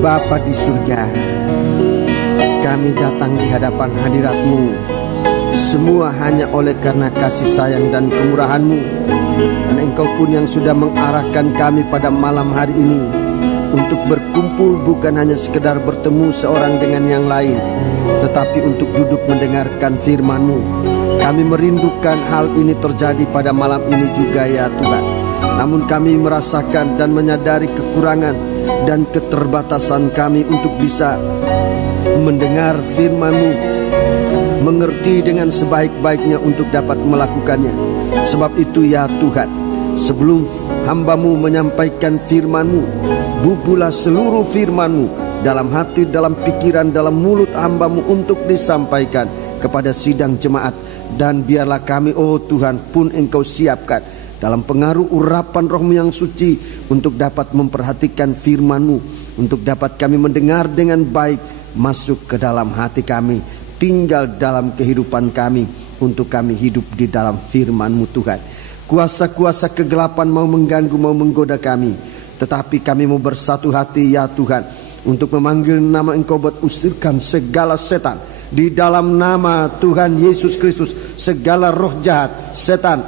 Bapa di surga, kami datang di hadapan hadirat-Mu, semua hanya oleh karena kasih sayang dan kemurahan-Mu. Dan Engkau pun yang sudah mengarahkan kami pada malam hari ini untuk berkumpul, bukan hanya sekedar bertemu seorang dengan yang lain, tetapi untuk duduk mendengarkan firman-Mu. Kami merindukan hal ini terjadi pada malam ini juga ya Tuhan. Namun kami merasakan dan menyadari kekurangan dan keterbatasan kami untuk bisa mendengar firman-Mu, mengerti dengan sebaik-baiknya untuk dapat melakukannya. Sebab itu ya Tuhan, sebelum hamba-Mu menyampaikan firman-Mu, bubuhlah seluruh firman-Mu dalam hati, dalam pikiran, dalam mulut hamba-Mu untuk disampaikan kepada sidang jemaat. Dan biarlah kami, oh Tuhan, pun Engkau siapkan dalam pengaruh urapan Roh-Mu yang suci untuk dapat memperhatikan firman-Mu, untuk dapat kami mendengar dengan baik, masuk ke dalam hati kami, tinggal dalam kehidupan kami, untuk kami hidup di dalam firman-Mu Tuhan. Kuasa-kuasa kegelapan mau mengganggu, mau menggoda kami, tetapi kami mau bersatu hati ya Tuhan, untuk memanggil nama Engkau, buat usirkan segala setan. Di dalam nama Tuhan Yesus Kristus, segala roh jahat, setan,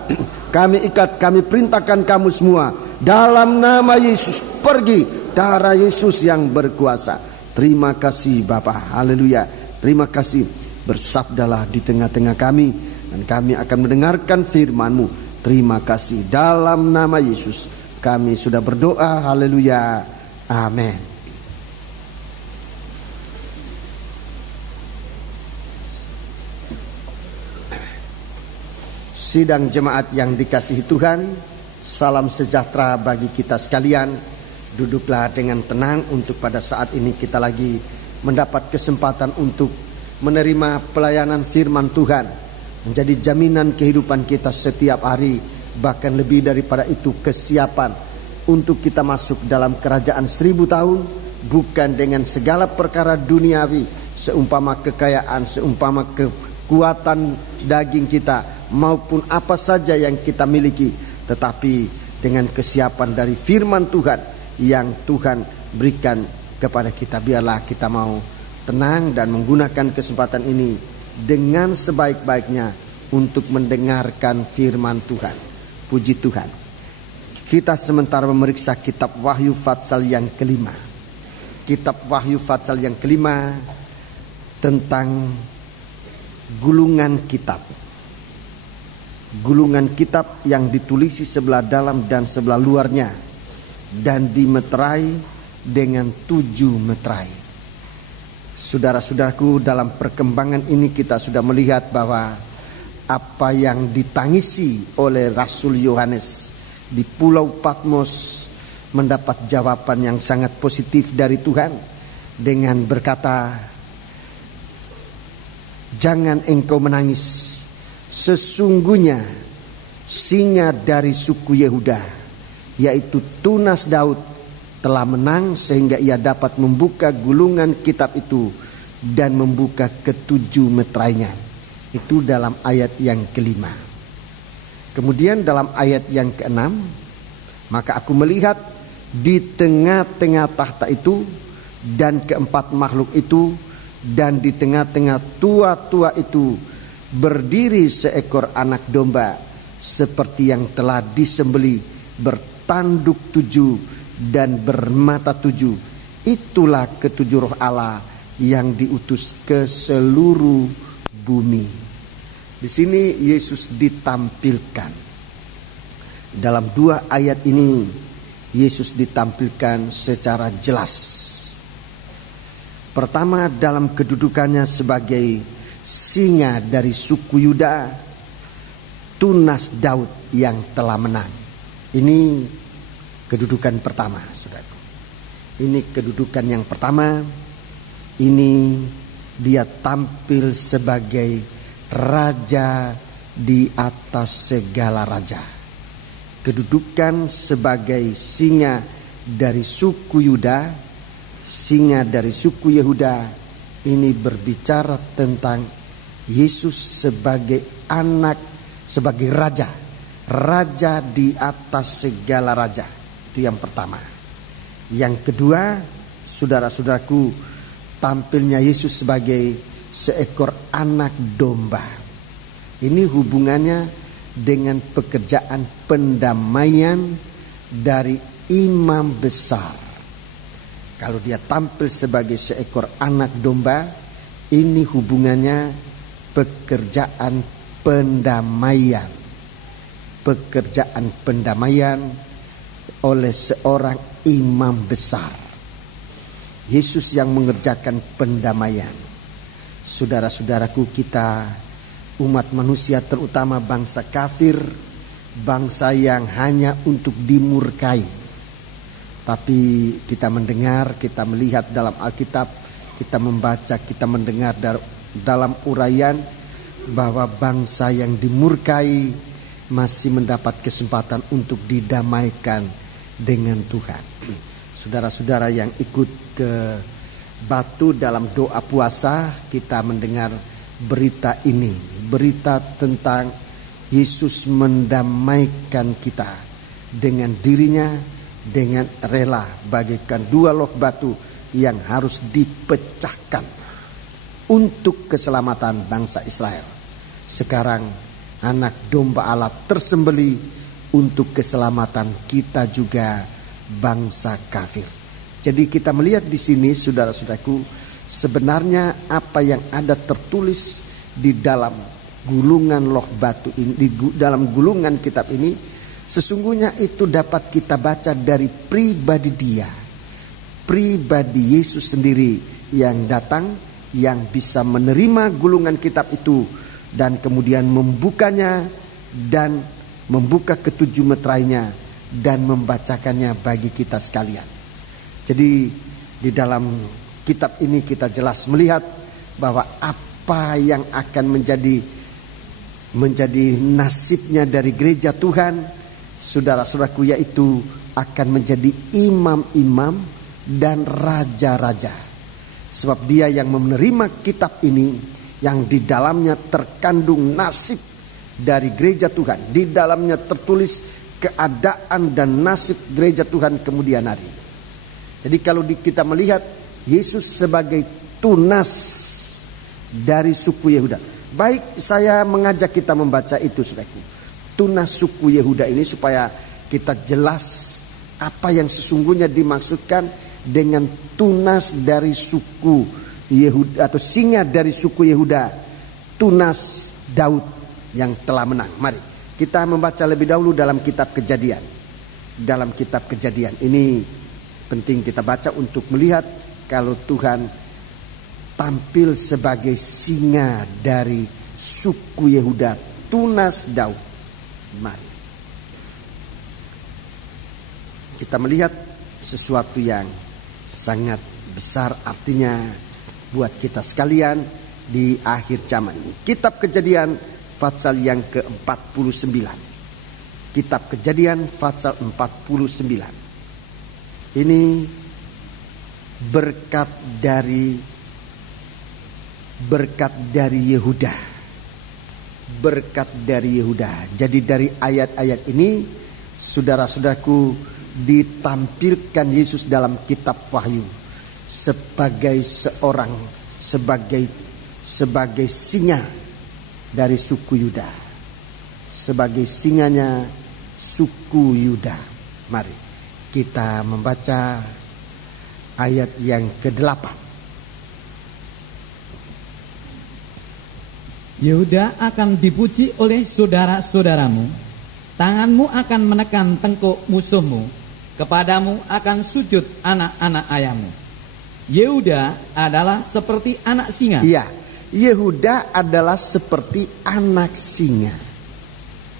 kami ikat, kami perintahkan kamu semua dalam nama Yesus, pergi. Darah Yesus yang berkuasa. Terima kasih Bapa, haleluya. Terima kasih, bersabdalah di tengah-tengah kami, dan kami akan mendengarkan firman-Mu. Terima kasih, dalam nama Yesus kami sudah berdoa, haleluya, amin. Sidang jemaat yang dikasihi Tuhan, salam sejahtera bagi kita sekalian. Duduklah dengan tenang untuk pada saat ini kita lagi mendapat kesempatan untuk menerima pelayanan firman Tuhan, menjadi jaminan kehidupan kita setiap hari. Bahkan lebih daripada itu, kesiapan untuk kita masuk dalam kerajaan 1000 tahun, bukan dengan segala perkara duniawi, seumpama kekayaan, seumpama kekuatan daging kita, maupun apa saja yang kita miliki, tetapi dengan kesiapan dari firman Tuhan yang Tuhan berikan kepada kita. Biarlah kita mau tenang dan menggunakan kesempatan ini dengan sebaik-baiknya untuk mendengarkan firman Tuhan. Puji Tuhan. Kita sementara memeriksa kitab Wahyu Fatsal yang kelima. Kitab Wahyu Fatsal yang kelima tentang gulungan kitab. Gulungan kitab yang ditulisi sebelah dalam dan sebelah luarnya, dan dimeterai dengan 7 meterai. Saudara-saudaraku, dalam perkembangan ini kita sudah melihat bahwa apa yang ditangisi oleh Rasul Yohanes di Pulau Patmos mendapat jawaban yang sangat positif dari Tuhan dengan berkata, "Jangan engkau menangis. Sesungguhnya singa dari suku Yehuda, yaitu tunas Daud, telah menang sehingga ia dapat membuka gulungan kitab itu dan membuka ke-7 meterainya." Itu dalam ayat yang kelima. Kemudian dalam ayat yang keenam, "Maka aku melihat di tengah-tengah tahta itu dan keempat makhluk itu, dan di tengah-tengah tua-tua itu berdiri seekor anak domba seperti yang telah disembelih, bertanduk 7 dan bermata 7. Itulah ke-7 roh Allah yang diutus ke seluruh bumi." Di sini Yesus ditampilkan. Dalam 2 ayat ini Yesus ditampilkan secara jelas. Pertama, dalam kedudukannya sebagai singa dari suku Yuda, tunas Daud yang telah menang. Ini kedudukan pertama, saudara. Ini kedudukan yang pertama. Ini dia tampil sebagai raja di atas segala raja. Kedudukan sebagai singa dari suku Yuda, singa dari suku Yehuda, ini berbicara tentang Yesus sebagai anak, sebagai raja, raja di atas segala raja. Itu yang pertama. Yang kedua, saudara-saudaraku, tampilnya Yesus sebagai seekor anak domba. Ini hubungannya dengan pekerjaan pendamaian dari imam besar. Kalau dia tampil sebagai seekor anak domba, ini hubungannya pekerjaan pendamaian. Pekerjaan pendamaian oleh seorang imam besar. Yesus yang mengerjakan pendamaian. Saudara-saudaraku, kita umat manusia, terutama bangsa kafir, bangsa yang hanya untuk dimurkai. Tapi kita mendengar, kita melihat dalam Alkitab, kita membaca, kita mendengar dalam uraian bahwa bangsa yang dimurkai masih mendapat kesempatan untuk didamaikan dengan Tuhan. Saudara-saudara yang ikut ke Batu dalam doa puasa, kita mendengar berita ini, berita tentang Yesus mendamaikan kita dengan dirinya, dengan rela bagaikan 2 loh batu yang harus dipecahkan untuk keselamatan bangsa Israel. Sekarang anak domba Allah tersembelih untuk keselamatan kita juga, bangsa kafir. Jadi kita melihat di sini, saudara-saudaraku, sebenarnya apa yang ada tertulis di dalam gulungan loh batu ini, di dalam gulungan kitab ini, sesungguhnya itu dapat kita baca dari pribadi dia, pribadi Yesus sendiri yang datang, yang bisa menerima gulungan kitab itu dan kemudian membukanya dan membuka ketujuh meterainya dan membacakannya bagi kita sekalian. Jadi di dalam kitab ini kita jelas melihat bahwa apa yang akan menjadi nasibnya dari gereja Tuhan, saudara-saudaraku, yaitu akan menjadi imam-imam dan raja-raja. Sebab dia yang menerima kitab ini, yang di dalamnya terkandung nasib dari gereja Tuhan, di dalamnya tertulis keadaan dan nasib gereja Tuhan kemudian hari. Jadi kalau kita melihat Yesus sebagai tunas dari suku Yehuda. Baik, saya mengajak kita membaca itu, saudaraku. Tunas suku Yehuda ini supaya kita jelas apa yang sesungguhnya dimaksudkan dengan tunas dari suku Yehuda atau singa dari suku Yehuda, tunas Daud yang telah menang. Mari kita membaca lebih dahulu dalam kitab Kejadian. Dalam kitab Kejadian ini penting kita baca untuk melihat kalau Tuhan tampil sebagai singa dari suku Yehuda, tunas Daud. Mari kita melihat sesuatu yang sangat besar artinya buat kita sekalian di akhir zaman. Kitab Kejadian pasal yang ke-49. Kitab Kejadian pasal 49. Ini berkat dari Yehuda. Berkat dari Yehuda. Jadi dari ayat-ayat ini, saudara-saudaraku, ditampilkan Yesus dalam kitab Wahyu sebagai sebagai singa dari suku Yuda, sebagai singanya suku Yuda. Mari kita membaca ayat yang ke-8. Yehuda akan dipuji oleh saudara-saudaramu, tanganmu akan menekan tengkuk musuhmu, kepadamu akan sujud anak-anak ayahmu. Yehuda adalah seperti anak singa. Iya, Yehuda adalah seperti anak singa.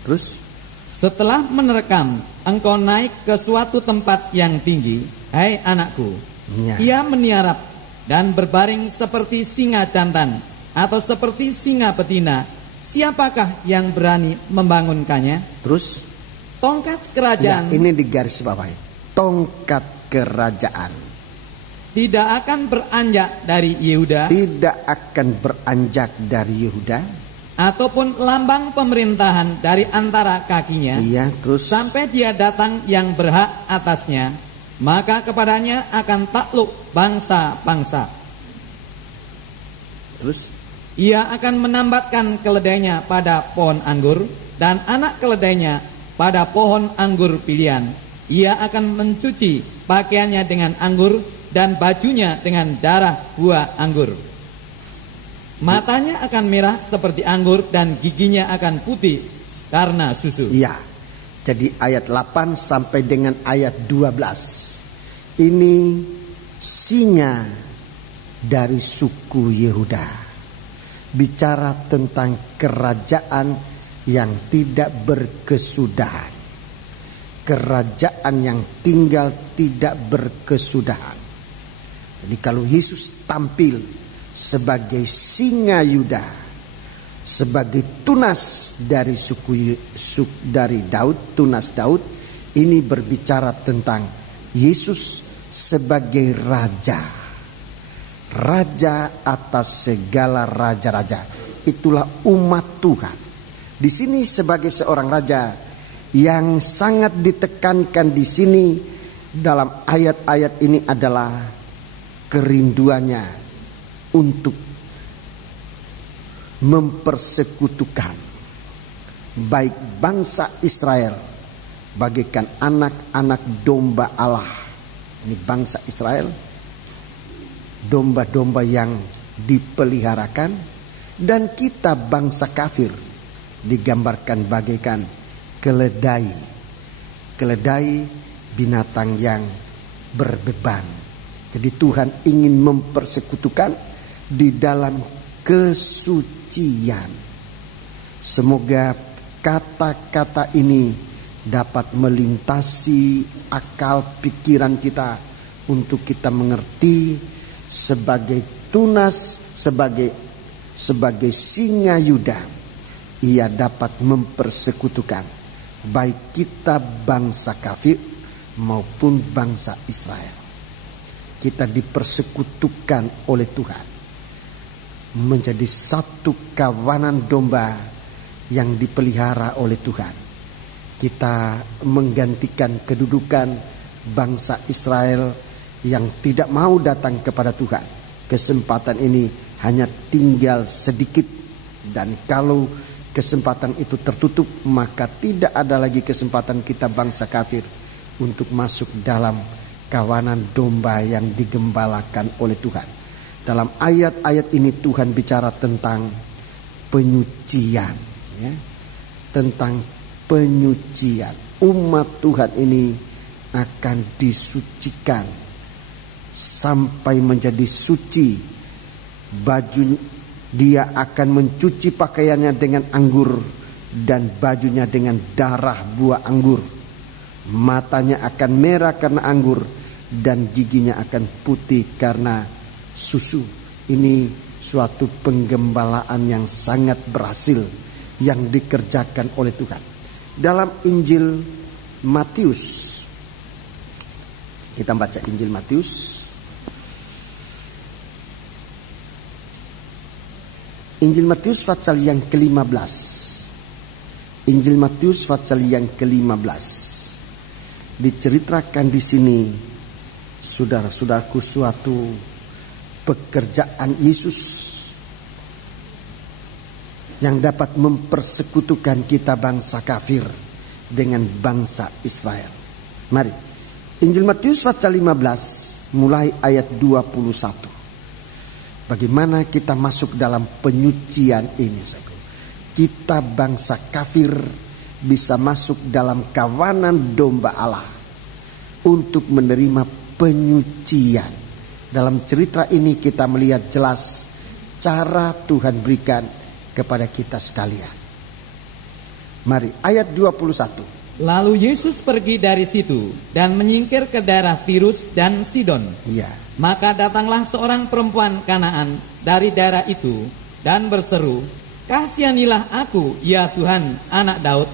Terus, setelah menerkam, engkau naik ke suatu tempat yang tinggi, hai anakku. Ya. Ia meniarap dan berbaring seperti singa jantan atau seperti singa betina. Siapakah yang berani membangunkannya? Terus, tongkat kerajaan. Ya, ini di garis bawahi. Tongkat kerajaan tidak akan beranjak dari Yehuda. Tidak akan beranjak dari Yehuda. ataupun lambang pemerintahan dari antara kakinya, Iya, terus sampai dia datang yang berhak atasnya, maka kepadanya akan takluk bangsa-bangsa. terus Ia akan menambatkan keledainya pada pohon anggur dan anak keledainya pada pohon anggur pilihan. Ia akan mencuci pakaiannya dengan anggur dan bajunya dengan darah buah anggur. Matanya akan merah seperti anggur dan giginya akan putih karena susu. Iya. Jadi ayat 8 sampai dengan ayat 12. Ini singa dari suku Yehuda. Bicara tentang kerajaan yang tidak berkesudahan. Kerajaan yang tinggal tidak berkesudahan. Jadi kalau Yesus tampil sebagai singa Yuda, sebagai tunas dari dari Daud, tunas Daud, ini berbicara tentang Yesus sebagai raja, raja atas segala raja-raja. Itulah umat Tuhan. Di sini sebagai seorang raja yang sangat ditekankan di sini dalam ayat-ayat ini adalah kerinduannya untuk mempersekutukan baik bangsa Israel bagaikan anak-anak domba Allah. Ini bangsa Israel, domba-domba yang dipeliharakan, dan kita bangsa kafir digambarkan bagaikan keledai. Keledai binatang yang berbeban. Jadi Tuhan ingin mempersekutukan di dalam kesucian. Semoga kata-kata ini dapat melintasi akal pikiran kita untuk kita mengerti sebagai tunas, sebagai singa Yuda. Ia dapat mempersekutukan baik kita bangsa kafir maupun bangsa Israel. Kita dipersekutukan oleh Tuhan menjadi satu kawanan domba yang dipelihara oleh Tuhan. Kita menggantikan kedudukan bangsa Israel yang tidak mau datang kepada Tuhan. Kesempatan ini hanya tinggal sedikit, dan kalau kesempatan itu tertutup, maka tidak ada lagi kesempatan kita bangsa kafir untuk masuk dalam kawanan domba yang digembalakan oleh Tuhan. Dalam ayat-ayat ini Tuhan bicara tentang penyucian, ya, tentang penyucian. Umat Tuhan ini akan disucikan sampai menjadi suci. Dia akan mencuci pakaiannya dengan anggur dan bajunya dengan darah buah anggur. Matanya akan merah karena anggur dan giginya akan putih karena susu. Ini suatu penggembalaan yang sangat berhasil yang dikerjakan oleh Tuhan. Dalam Injil Matius, kita baca Injil Matius Injil Matius pasal yang ke-15. Injil Matius pasal yang ke-15. Diceritakan di sini, saudara-saudaraku, suatu pekerjaan Yesus yang dapat mempersekutukan kita bangsa kafir dengan bangsa Israel. Mari, Injil Matius pasal 15 mulai ayat 21. Bagaimana kita masuk dalam penyucian ini? Kita bangsa kafir bisa masuk dalam kawanan domba Allah untuk menerima penyucian. Dalam cerita ini kita melihat jelas cara Tuhan berikan kepada kita sekalian. Mari, ayat 21. Lalu Yesus pergi dari situ dan menyingkir ke daerah Tirus dan Sidon. Iya. Maka datanglah seorang perempuan Kanaan dari daerah itu dan berseru, "Kasihanilah aku, ya Tuhan, anak Daud,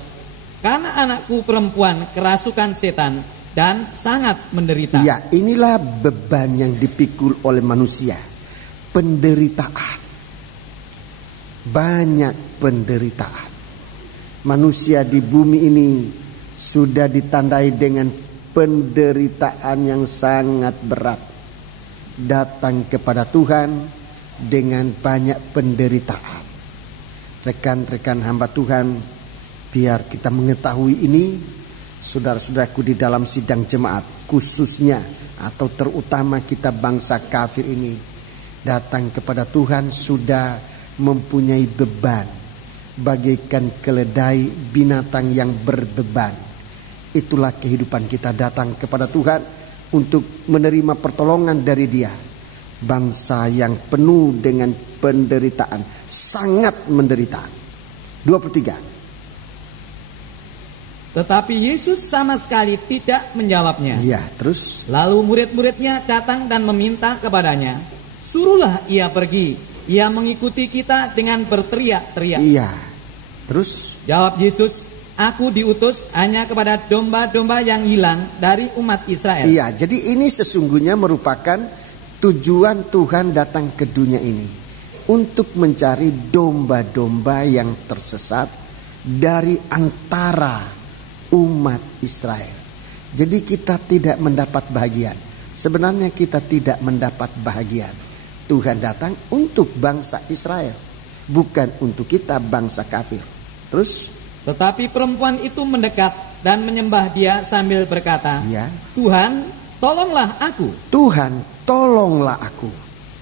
karena anakku perempuan kerasukan setan dan sangat menderita." Ya, inilah beban yang dipikul oleh manusia. Penderitaan. banyak penderitaan. Manusia di bumi ini sudah ditandai dengan penderitaan yang sangat berat. Datang kepada Tuhan dengan banyak penderitaan. Rekan-rekan hamba Tuhan, biar kita mengetahui ini, saudara-saudaraku di dalam sidang jemaat, khususnya atau terutama kita bangsa kafir ini, datang kepada Tuhan sudah mempunyai beban, bagaikan keledai binatang yang berbeban. Itulah kehidupan kita, datang kepada Tuhan untuk menerima pertolongan dari Dia. Bangsa yang penuh dengan penderitaan, sangat menderita. 23. Tetapi Yesus sama sekali tidak menjawabnya. Ya, terus? Lalu murid-muridnya datang dan meminta kepadanya, suruhlah ia pergi. Ia mengikuti kita dengan berteriak-teriak. Iya, terus? Jawab Yesus, aku diutus hanya kepada domba-domba yang hilang dari umat Israel. Iya, jadi ini sesungguhnya merupakan tujuan Tuhan datang ke dunia ini, untuk mencari domba-domba yang tersesat dari antara umat Israel. Jadi kita tidak mendapat bahagian. Sebenarnya kita tidak mendapat bahagian. Tuhan datang untuk bangsa Israel, bukan untuk kita bangsa kafir. Terus? Tetapi perempuan itu mendekat dan menyembah Dia sambil berkata, ya. Tuhan, tolonglah aku. Tuhan, tolonglah aku.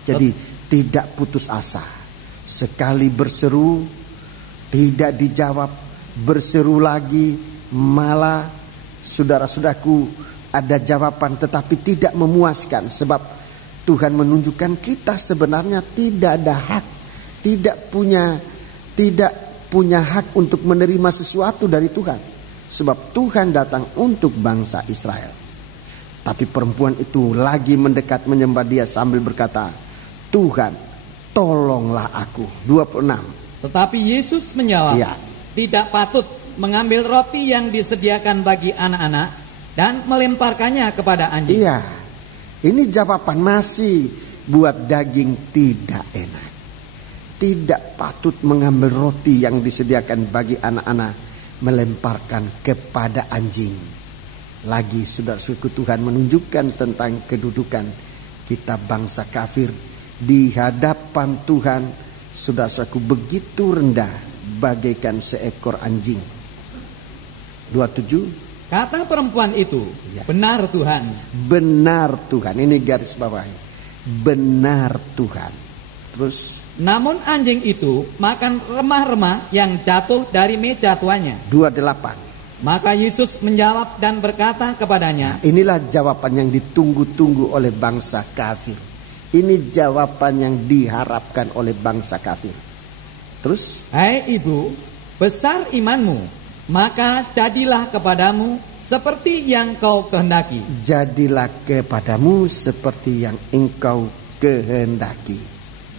Jadi tidak putus asa. Sekali berseru, tidak dijawab, berseru lagi, malah saudara-saudaraku ada jawaban tetapi tidak memuaskan. Sebab Tuhan menunjukkan kita sebenarnya tidak ada hak, tidak punya hak untuk menerima sesuatu dari Tuhan. Sebab Tuhan datang untuk bangsa Israel. Tapi perempuan itu lagi mendekat menyembah Dia sambil berkata, Tuhan, tolonglah aku. 26. Tetapi Yesus menjawab, ya. Tidak patut mengambil roti yang disediakan bagi anak-anak dan melemparkannya kepada anjing. Iya, ini jawaban masih buat daging tidak enak. Tidak patut mengambil roti yang disediakan bagi anak-anak, melemparkan kepada anjing. Lagi saudara-saudaraku, Tuhan menunjukkan tentang kedudukan kita bangsa kafir di hadapan Tuhan. Saudara-saudaraku begitu rendah, bagaikan seekor anjing. 27. Kata perempuan itu, ya. Benar Tuhan. Benar Tuhan, ini garis bawahi. Benar Tuhan. Terus? Namun anjing itu makan remah-remah yang jatuh dari meja tuannya. 28. Maka Yesus menjawab dan berkata kepadanya. Nah, inilah jawaban yang ditunggu-tunggu oleh bangsa kafir. Ini jawaban yang diharapkan oleh bangsa kafir. Terus? Hai ibu, besar imanmu, maka jadilah kepadamu seperti yang kau kehendaki. Jadilah kepadamu seperti yang engkau kehendaki.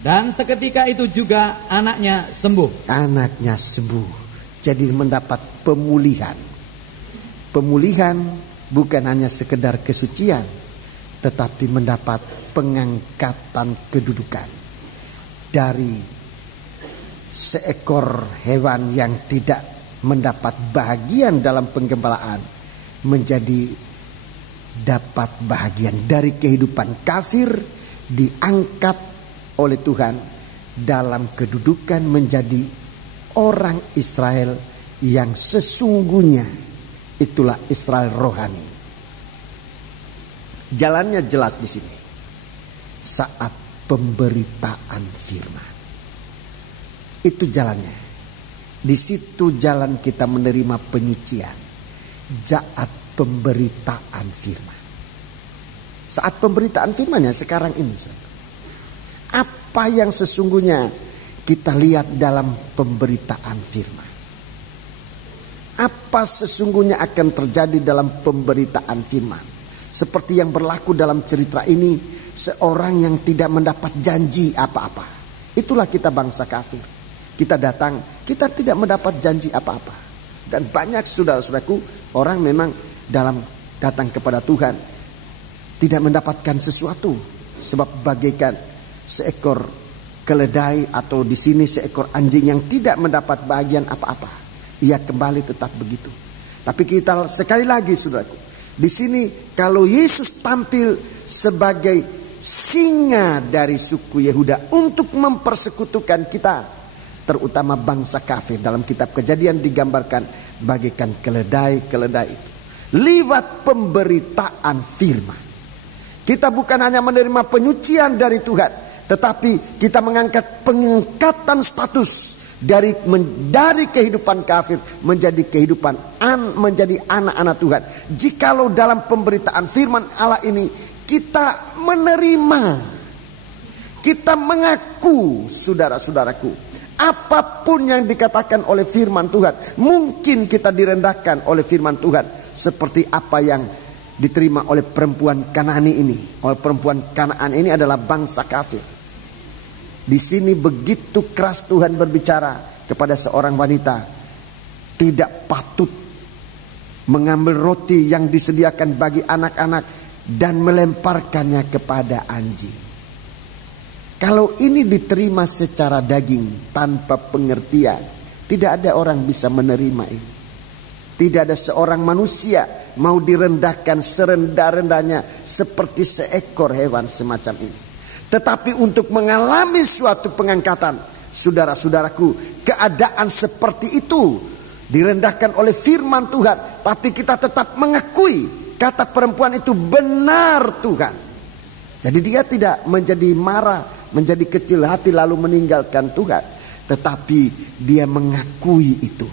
Dan seketika itu juga anaknya sembuh. Anaknya sembuh. Jadi mendapat pemulihan. Pemulihan bukan hanya sekedar kesucian, tetapi mendapat pengangkatan kedudukan. Dari seekor hewan yang tidak mendapat bahagian dalam penggembalaan, menjadi dapat bahagian dari kehidupan kafir, diangkat oleh Tuhan dalam kedudukan menjadi orang Israel yang sesungguhnya. Itulah Israel rohani. Jalannya jelas di sini. Saat pemberitaan firman, itu jalannya. Di situ jalan kita menerima penyucian. Saat pemberitaan firman. Saat pemberitaan firman ya sekarang ini. Apa yang sesungguhnya kita lihat dalam pemberitaan firman? Apa sesungguhnya akan terjadi dalam pemberitaan firman? Seperti yang berlaku dalam cerita ini, seorang yang tidak mendapat janji apa-apa. Itulah kita bangsa kafir. Kita datang, kita tidak mendapat janji apa-apa. Dan banyak saudara-saudaraku, orang memang dalam datang kepada Tuhan tidak mendapatkan sesuatu. Sebab bagaikan seekor keledai atau di sini seekor anjing yang tidak mendapat bagian apa-apa. Ia kembali tetap begitu. Tapi kita sekali lagi saudaraku, di sini kalau Yesus tampil sebagai singa dari suku Yehuda untuk mempersekutukan kita, terutama bangsa kafir, dalam kitab Kejadian digambarkan bagaikan keledai-keledai itu. Lewat pemberitaan firman, kita bukan hanya menerima penyucian dari Tuhan, tetapi kita mengangkat pengangkatan status dari kehidupan kafir menjadi menjadi anak-anak Tuhan. Jikalau dalam pemberitaan firman Allah ini kita menerima, kita mengaku, saudara-saudaraku, apapun yang dikatakan oleh firman Tuhan, mungkin kita direndahkan oleh firman Tuhan seperti apa yang diterima oleh perempuan Kanani ini. Oleh perempuan Kanaan ini adalah bangsa kafir. Di sini begitu keras Tuhan berbicara kepada seorang wanita, tidak patut mengambil roti yang disediakan bagi anak-anak dan melemparkannya kepada anjing. Kalau ini diterima secara daging tanpa pengertian, tidak ada orang bisa menerima ini. Tidak ada seorang manusia mau direndahkan serendah-rendahnya seperti seekor hewan semacam ini. Tetapi untuk mengalami suatu pengangkatan, saudara-saudaraku, keadaan seperti itu direndahkan oleh firman Tuhan, tapi kita tetap mengakui kata perempuan itu benar Tuhan. Jadi dia tidak menjadi marah, menjadi kecil hati lalu meninggalkan Tuhan, tetapi dia mengakui itu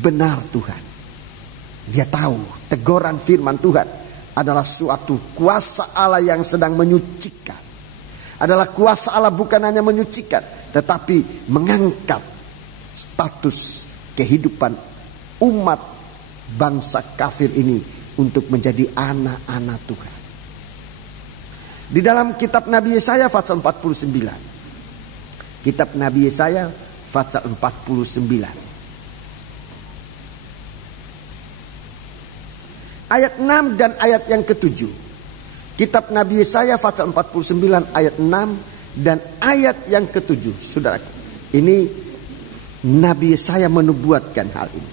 benar Tuhan. Dia tahu teguran firman Tuhan adalah suatu kuasa Allah yang sedang menyucikan. Adalah kuasa Allah bukan hanya menyucikan, tetapi mengangkat status kehidupan umat bangsa kafir ini untuk menjadi anak-anak Tuhan. Di dalam kitab Nabi Yesaya pasal 49. Kitab Nabi Yesaya pasal 49. Ayat 6 dan ayat yang ke-7. Kitab Nabi Yesaya pasal 49 ayat 6 dan ayat yang ke-7. Saudara, ini Nabi Yesaya menubuatkan hal ini.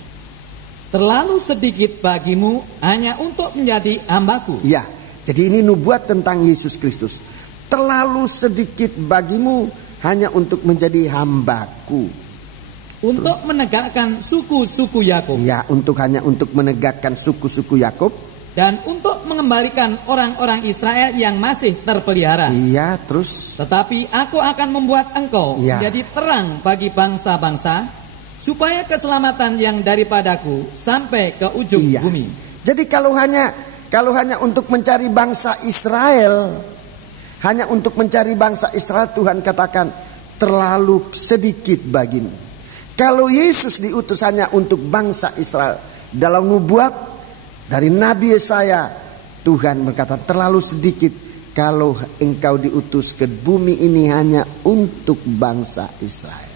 Terlalu sedikit bagimu hanya untuk menjadi hambaku. Ya, jadi ini nubuat tentang Yesus Kristus. Terlalu sedikit bagimu hanya untuk menjadi hambaku. Untuk menegakkan suku-suku Yakub. Ya, hanya untuk menegakkan suku-suku Yakub. Dan untuk mengembalikan orang-orang Israel yang masih terpelihara. Iya, terus. Tetapi aku akan membuat engkau menjadi terang bagi bangsa-bangsa, supaya keselamatan yang daripadaku sampai ke ujung bumi. Jadi kalau hanya untuk mencari bangsa Israel, hanya untuk mencari bangsa Israel, Tuhan katakan terlalu sedikit bagimu. Kalau Yesus diutus hanya untuk bangsa Israel, dalam nubuat dari Nabi Yesaya, Tuhan berkata terlalu sedikit kalau engkau diutus ke bumi ini hanya untuk bangsa Israel.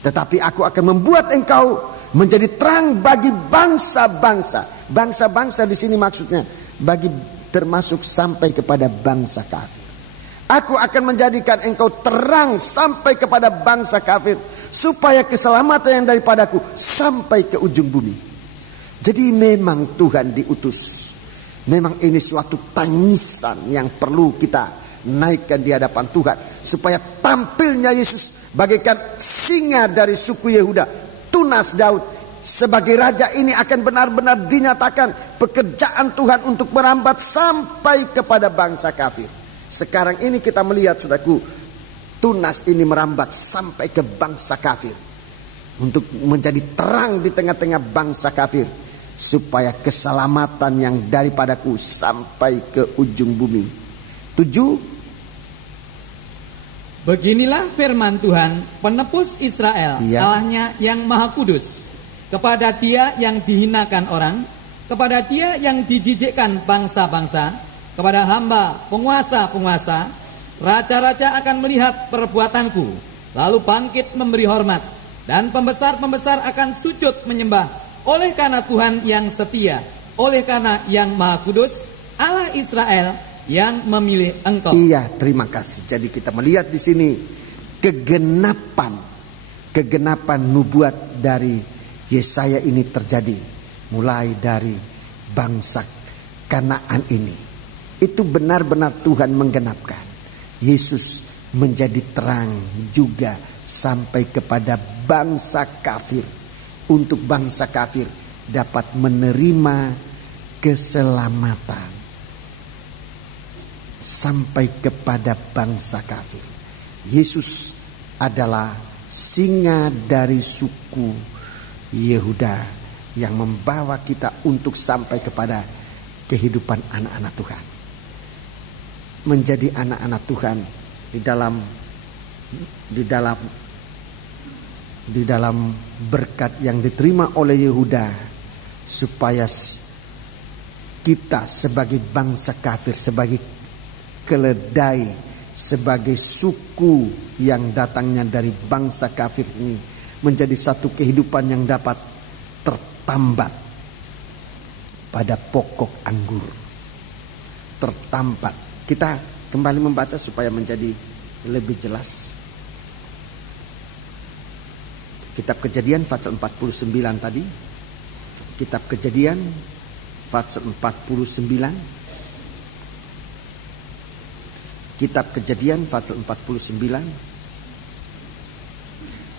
Tetapi aku akan membuat engkau menjadi terang bagi bangsa-bangsa. Bangsa-bangsa di sini maksudnya termasuk sampai kepada bangsa kafir. Aku akan menjadikan engkau terang sampai kepada bangsa kafir, supaya keselamatan yang daripadaku sampai ke ujung bumi. Jadi memang Tuhan diutus. Memang ini suatu tangisan yang perlu kita naikkan di hadapan Tuhan, supaya tampilnya Yesus bagaikan singa dari suku Yehuda, tunas Daud, sebagai raja ini akan benar-benar dinyatakan pekerjaan Tuhan untuk merambat sampai kepada bangsa kafir. Sekarang ini kita melihat, saudaraku, tunas ini merambat sampai ke bangsa kafir untuk menjadi terang di tengah-tengah bangsa kafir, supaya keselamatan yang daripadaku sampai ke ujung bumi. 7. Beginilah firman Tuhan, penebus Israel, Allahnya yang maha kudus, kepada dia yang dihinakan orang, kepada dia yang dijijikkan bangsa-bangsa, kepada hamba penguasa-penguasa, raja-raja akan melihat perbuatanku, lalu bangkit memberi hormat, dan pembesar-pembesar akan sujud menyembah. Oleh karena Tuhan yang setia, oleh karena yang maha kudus, Allah Israel yang memilih engkau. Iya, terima kasih. Jadi kita melihat di sini kegenapan nubuat dari Yesaya ini terjadi mulai dari bangsa Kanaan ini. Itu benar-benar Tuhan menggenapkan. Yesus menjadi terang juga sampai kepada bangsa kafir. Untuk bangsa kafir dapat menerima keselamatan. Sampai kepada bangsa kafir. Yesus adalah singa dari suku Yehuda yang membawa kita untuk sampai kepada kehidupan anak-anak Tuhan. Menjadi anak-anak Tuhan di dalam berkat yang diterima oleh Yehuda, supaya kita sebagai bangsa kafir, sebagai keledai, sebagai suku yang datangnya dari bangsa kafir ini menjadi satu kehidupan yang dapat tertambat pada pokok anggur. Tertambat. Kita kembali membaca supaya menjadi lebih jelas. Kitab Kejadian pasal 49 tadi. Kitab Kejadian pasal 49. Kitab Kejadian pasal 49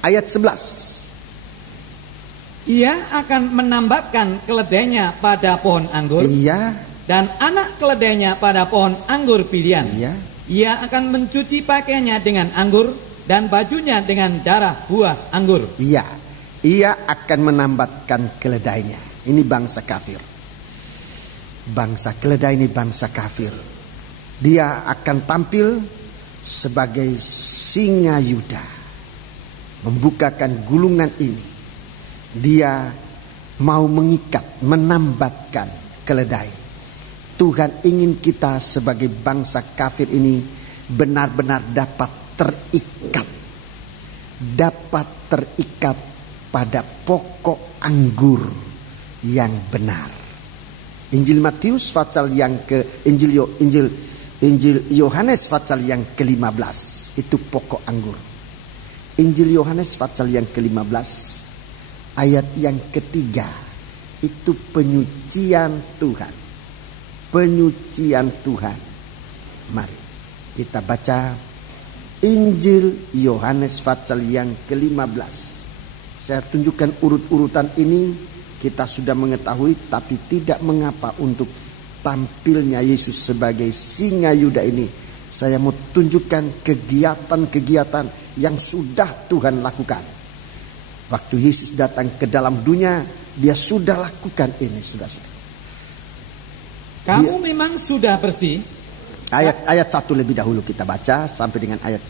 ayat 11. Ia akan menambatkan keledainya pada pohon anggur. Iya. Dan anak keledainya pada pohon anggur pilihan. Iya. Ia akan mencuci pakaiannya dengan anggur dan bajunya dengan darah buah anggur. Iya. Ia akan menambatkan keledainya. Ini bangsa kafir. Bangsa keledai ini bangsa kafir. Dia akan tampil sebagai singa Yuda, membukakan gulungan ini. Dia mau mengikat, menambatkan keledai. Tuhan ingin kita sebagai bangsa kafir ini benar-benar dapat terikat. Dapat terikat pada pokok anggur yang benar. Injil Matius pasal yang Injil Yohanes pasal yang ke-15 itu pokok anggur. Injil Yohanes pasal yang ke-15 ayat yang ketiga itu penyucian Tuhan. Penyucian Tuhan. Mari kita baca Injil Yohanes pasal yang ke-15. Saya tunjukkan urut-urutan ini, kita sudah mengetahui, tapi tidak mengapa untuk tampilnya Yesus sebagai singa Yuda ini. Saya mau tunjukkan kegiatan-kegiatan yang sudah Tuhan lakukan. Waktu Yesus datang ke dalam dunia, dia sudah lakukan ini, sudah. Kamu memang sudah bersih. Ayat 1 lebih dahulu kita baca sampai dengan ayat.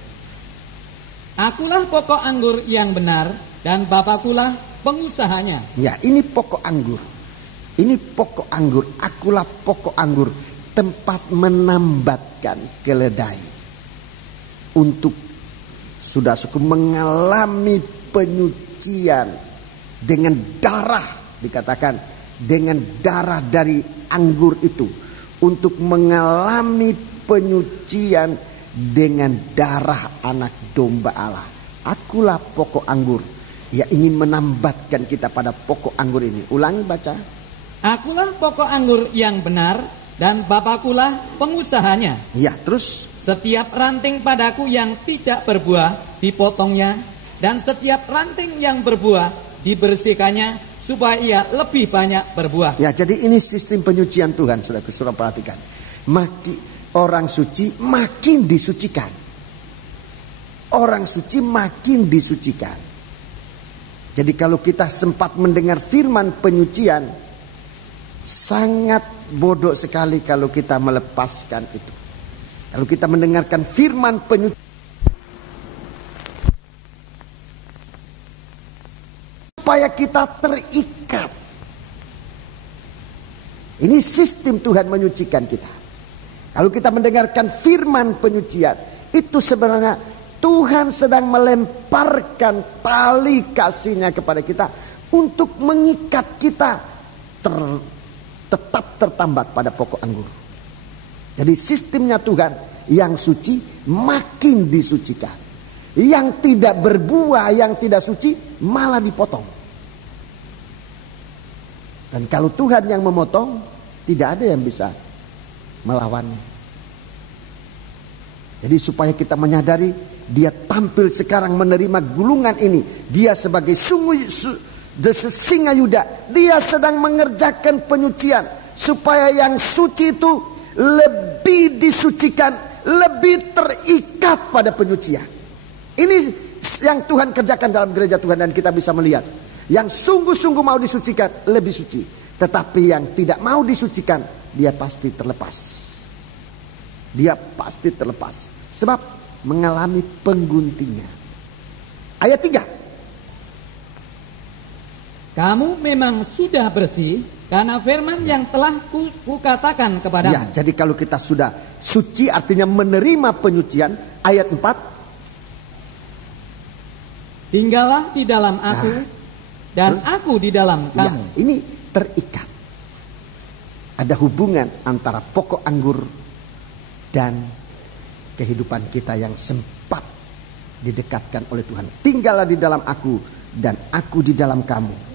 Akulah pokok anggur yang benar dan Bapakulah pengusahanya. Ya, ini pokok anggur. Ini pokok anggur, akulah pokok anggur, tempat menambatkan keledai. Untuk saudaraku mengalami penyucian dengan darah, dikatakan dengan darah dari anggur itu. Untuk mengalami penyucian dengan darah anak domba Allah. Akulah pokok anggur. Ya, ingin menambatkan kita pada pokok anggur ini. Ulangi baca. Akulah pokok anggur yang benar dan Bapakulah pengusahanya. Ya, terus. Setiap ranting padaku yang tidak berbuah dipotongnya, dan setiap ranting yang berbuah dibersihkannya supaya ia lebih banyak berbuah. Ya, jadi ini sistem penyucian Tuhan, sudah perhatikan. Orang suci makin disucikan. Orang suci makin disucikan. Jadi kalau kita sempat mendengar firman penyucian, sangat bodoh sekali kalau kita melepaskan itu. Kalau kita mendengarkan firman penyucian, supaya kita terikat. Ini sistem Tuhan menyucikan kita. Kalau kita mendengarkan firman penyucian, itu sebenarnya Tuhan sedang melemparkan tali kasih-Nya kepada kita untuk mengikat kita tetap tertambat pada pokok anggur. Jadi sistemnya Tuhan, yang suci makin disucikan. Yang tidak berbuah, yang tidak suci malah dipotong. Dan kalau Tuhan yang memotong, tidak ada yang bisa melawannya. Jadi supaya kita menyadari, dia tampil sekarang menerima gulungan ini. Dia sebagai singa Yuda, dia sedang mengerjakan penyucian supaya yang suci itu lebih disucikan, lebih terikat pada penyucian. Ini yang Tuhan kerjakan dalam gereja Tuhan, dan kita bisa melihat yang sungguh-sungguh mau disucikan lebih suci, tetapi yang tidak mau disucikan dia pasti terlepas. Dia pasti terlepas sebab mengalami pengguntingan. Ayat 3. Kamu memang sudah bersih karena firman yang telah kukatakan kepadamu. Ya, jadi kalau kita sudah suci artinya menerima penyucian. Ayat 4. Tinggallah di dalam aku, dan aku di dalam kamu. Ya, ini terikat. Ada hubungan antara pokok anggur dan kehidupan kita yang sempat didekatkan oleh Tuhan. Tinggallah di dalam aku, dan aku di dalam kamu.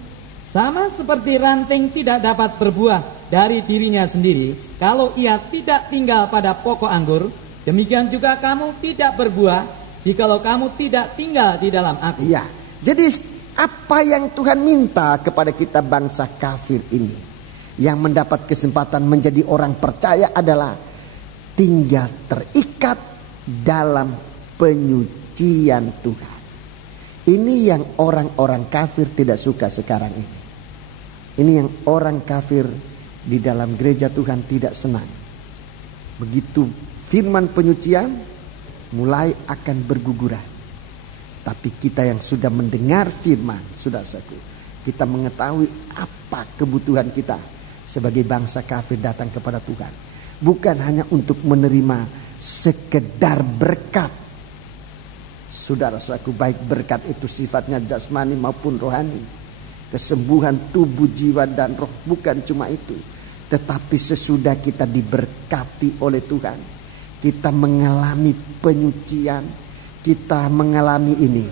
Sama seperti ranting tidak dapat berbuah dari dirinya sendiri kalau ia tidak tinggal pada pokok anggur, demikian juga kamu tidak berbuah jikalau kamu tidak tinggal di dalam aku. Ya, jadi apa yang Tuhan minta kepada kita bangsa kafir ini, yang mendapat kesempatan menjadi orang percaya, adalah tinggal terikat dalam penyucian Tuhan. Ini yang orang-orang kafir tidak suka sekarang ini. Ini yang orang kafir di dalam gereja Tuhan tidak senang. Begitu firman penyucian mulai akan berguguran. Tapi kita yang sudah mendengar firman, saudara-saudaraku, kita mengetahui apa kebutuhan kita sebagai bangsa kafir datang kepada Tuhan. Bukan hanya untuk menerima sekedar berkat. Saudara-saudaraku, baik berkat itu sifatnya jasmani maupun rohani. Kesembuhan tubuh, jiwa, dan roh, bukan cuma itu. Tetapi sesudah kita diberkati oleh Tuhan, kita mengalami penyucian, kita mengalami ini,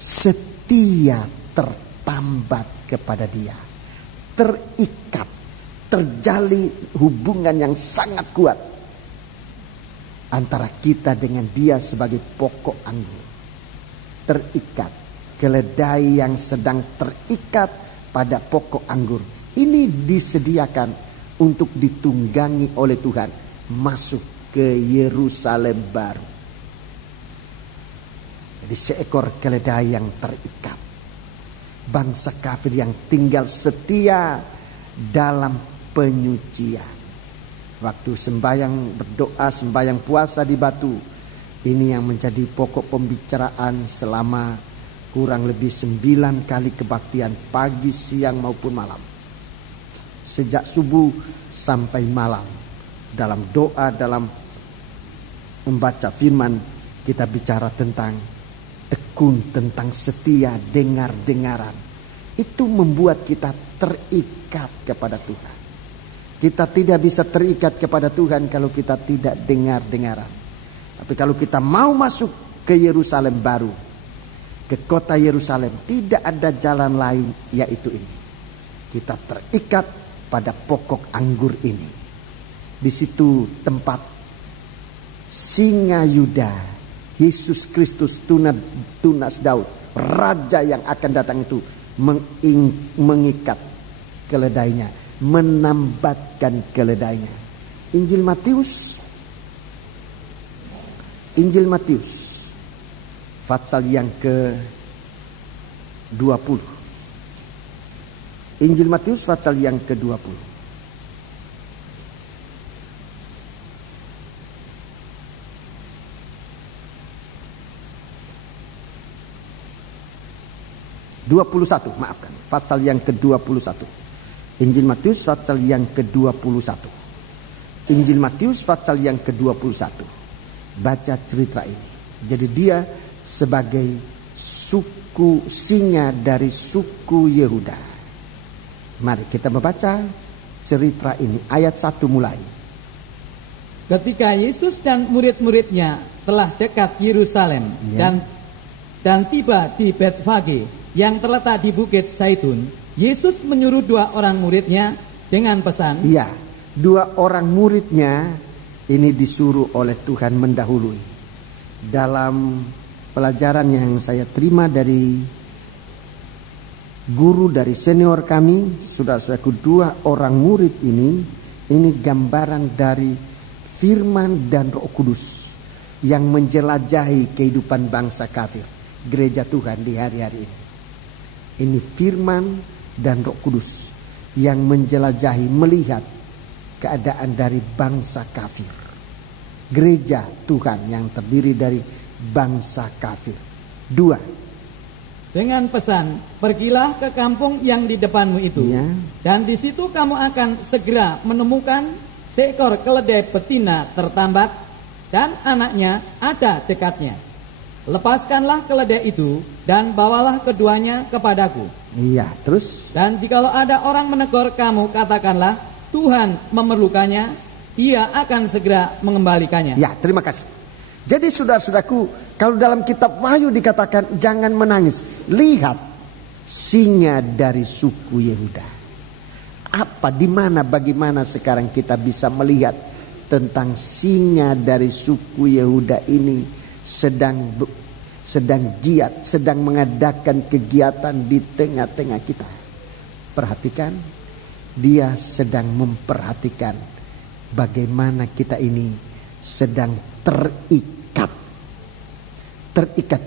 setia tertambat kepada Dia, terikat, terjalin hubungan yang sangat kuat antara kita dengan Dia sebagai pokok anggur. Terikat, keledai yang sedang terikat pada pokok anggur ini disediakan untuk ditunggangi oleh Tuhan masuk ke Yerusalem baru. Jadi seekor keledai yang terikat, bangsa kafir yang tinggal setia dalam penyucian. Waktu sembahyang berdoa, sembahyang puasa di batu, ini yang menjadi pokok pembicaraan selama kurang lebih 9 kali kebaktian, pagi, siang maupun malam. Sejak subuh sampai malam, dalam doa, dalam membaca firman, kita bicara tentang tekun, tentang setia, dengar-dengaran. Itu membuat kita terikat kepada Tuhan. Kita tidak bisa terikat kepada Tuhan kalau kita tidak dengar-dengaran. Tapi kalau kita mau masuk ke Yerusalem baru, ke kota Yerusalem, tidak ada jalan lain yaitu ini. Kita terikat pada pokok anggur ini. Di situ tempat singa Yuda, Yesus Kristus tunas Daud, raja yang akan datang itu, mengikat keledainya, menambatkan keledainya. Injil Matius pasal yang ke-20. Injil Matius pasal yang ke-20. Pasal yang ke-21. Injil Matius pasal yang ke-21. Injil Matius pasal yang ke-21. Baca cerita ini. Jadi dia sebagai suku singa dari suku Yehuda. Mari kita membaca cerita ini ayat 1 mulai. Ketika Yesus dan murid-muridnya telah dekat Yerusalem dan tiba di Betfage yang terletak di Bukit Zaitun, Yesus menyuruh 2 orang muridnya dengan pesan. Iya, 2 orang muridnya ini disuruh oleh Tuhan mendahului. Dalam pelajaran yang saya terima dari guru, dari senior kami, saudara-saudaraku, 2 orang murid ini gambaran dari firman dan Roh Kudus yang menjelajahi kehidupan bangsa kafir, gereja Tuhan di hari-hari ini. Ini firman dan Roh Kudus yang menjelajahi, melihat keadaan dari bangsa kafir, gereja Tuhan yang terdiri dari bangsa kafir. 2. Dengan pesan, pergilah ke kampung yang di depanmu itu, dan di situ kamu akan segera menemukan seekor keledai betina tertambat dan anaknya ada dekatnya. Lepaskanlah keledai itu dan bawalah keduanya kepadaku. Iya, terus? Dan jikalau ada orang menegur kamu, katakanlah, Tuhan memerlukannya, Ia akan segera mengembalikannya. Ya, terima kasih. Jadi saudara-saudaraku, kalau dalam kitab Wahyu dikatakan jangan menangis, lihat singa dari suku Yehuda. Apa, di mana, bagaimana sekarang kita bisa melihat tentang singa dari suku Yehuda ini sedang giat, sedang mengadakan kegiatan di tengah-tengah kita. Perhatikan, dia sedang memperhatikan bagaimana kita ini sedang terikat.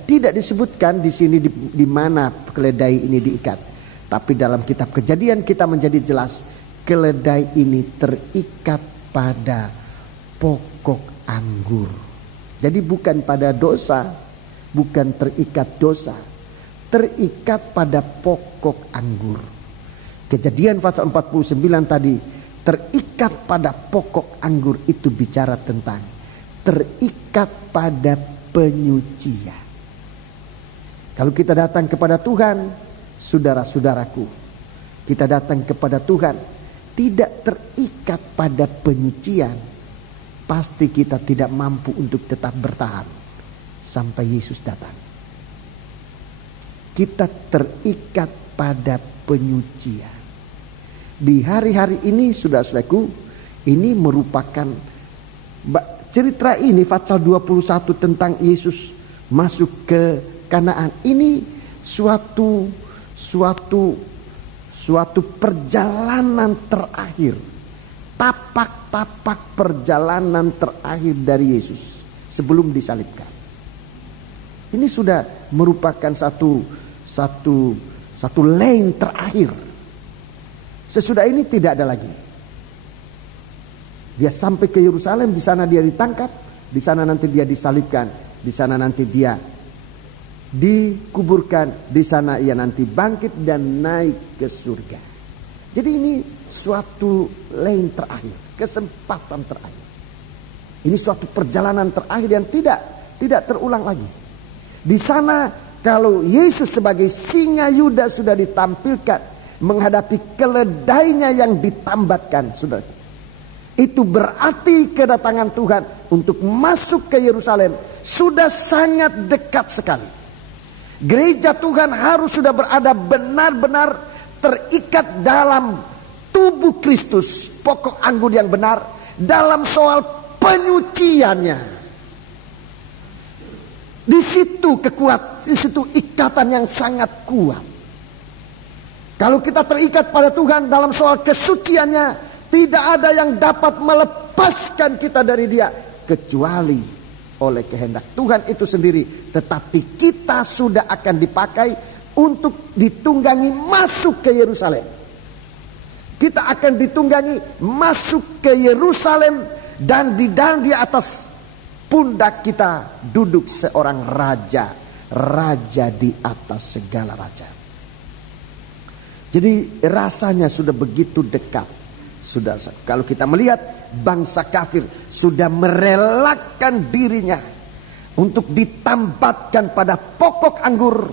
Tidak disebutkan di sini di mana keledai ini diikat. Tapi dalam kitab Kejadian kita menjadi jelas, keledai ini terikat pada pokok anggur. Jadi bukan pada dosa, bukan terikat dosa, terikat pada pokok anggur. Kejadian pasal 49 tadi, terikat pada pokok anggur itu bicara tentang terikat pada penyucian. Kalau kita datang kepada Tuhan, saudara-saudaraku, kita datang kepada Tuhan tidak terikat pada penyucian, pasti kita tidak mampu untuk tetap bertahan sampai Yesus datang. Kita terikat pada penyucian. Di hari-hari ini, saudara-saudaraku, ini merupakan cerita ini pasal 21 tentang Yesus masuk ke Kanaan. Ini suatu perjalanan terakhir, tapak-tapak perjalanan terakhir dari Yesus sebelum disalibkan. Ini sudah merupakan satu lane terakhir. Sesudah ini tidak ada lagi. Dia sampai ke Yerusalem, di sana dia ditangkap, di sana nanti dia disalibkan, di sana nanti dia dikuburkan, di sana ia nanti bangkit dan naik ke surga. Jadi ini suatu lane terakhir, kesempatan terakhir. Ini suatu perjalanan terakhir yang tidak terulang lagi. Di sana kalau Yesus sebagai singa Yuda sudah ditampilkan menghadapi keledainya yang ditambatkan, saudara. Itu berarti kedatangan Tuhan untuk masuk ke Yerusalem sudah sangat dekat sekali. Gereja Tuhan harus sudah berada benar-benar terikat dalam tubuh Kristus, pokok anggur yang benar, dalam soal penyuciannya. Di situ ikatan yang sangat kuat. Kalau kita terikat pada Tuhan dalam soal kesuciannya, tidak ada yang dapat melepaskan kita dari Dia kecuali oleh kehendak Tuhan itu sendiri. Tetapi kita sudah akan dipakai untuk ditunggangi masuk ke Yerusalem. Kita akan ditunggangi masuk ke Yerusalem, dan di atas pundak kita duduk seorang raja, raja di atas segala raja. Jadi rasanya sudah begitu dekat. Sudah, kalau kita melihat bangsa kafir sudah merelakan dirinya untuk ditambatkan pada pokok anggur.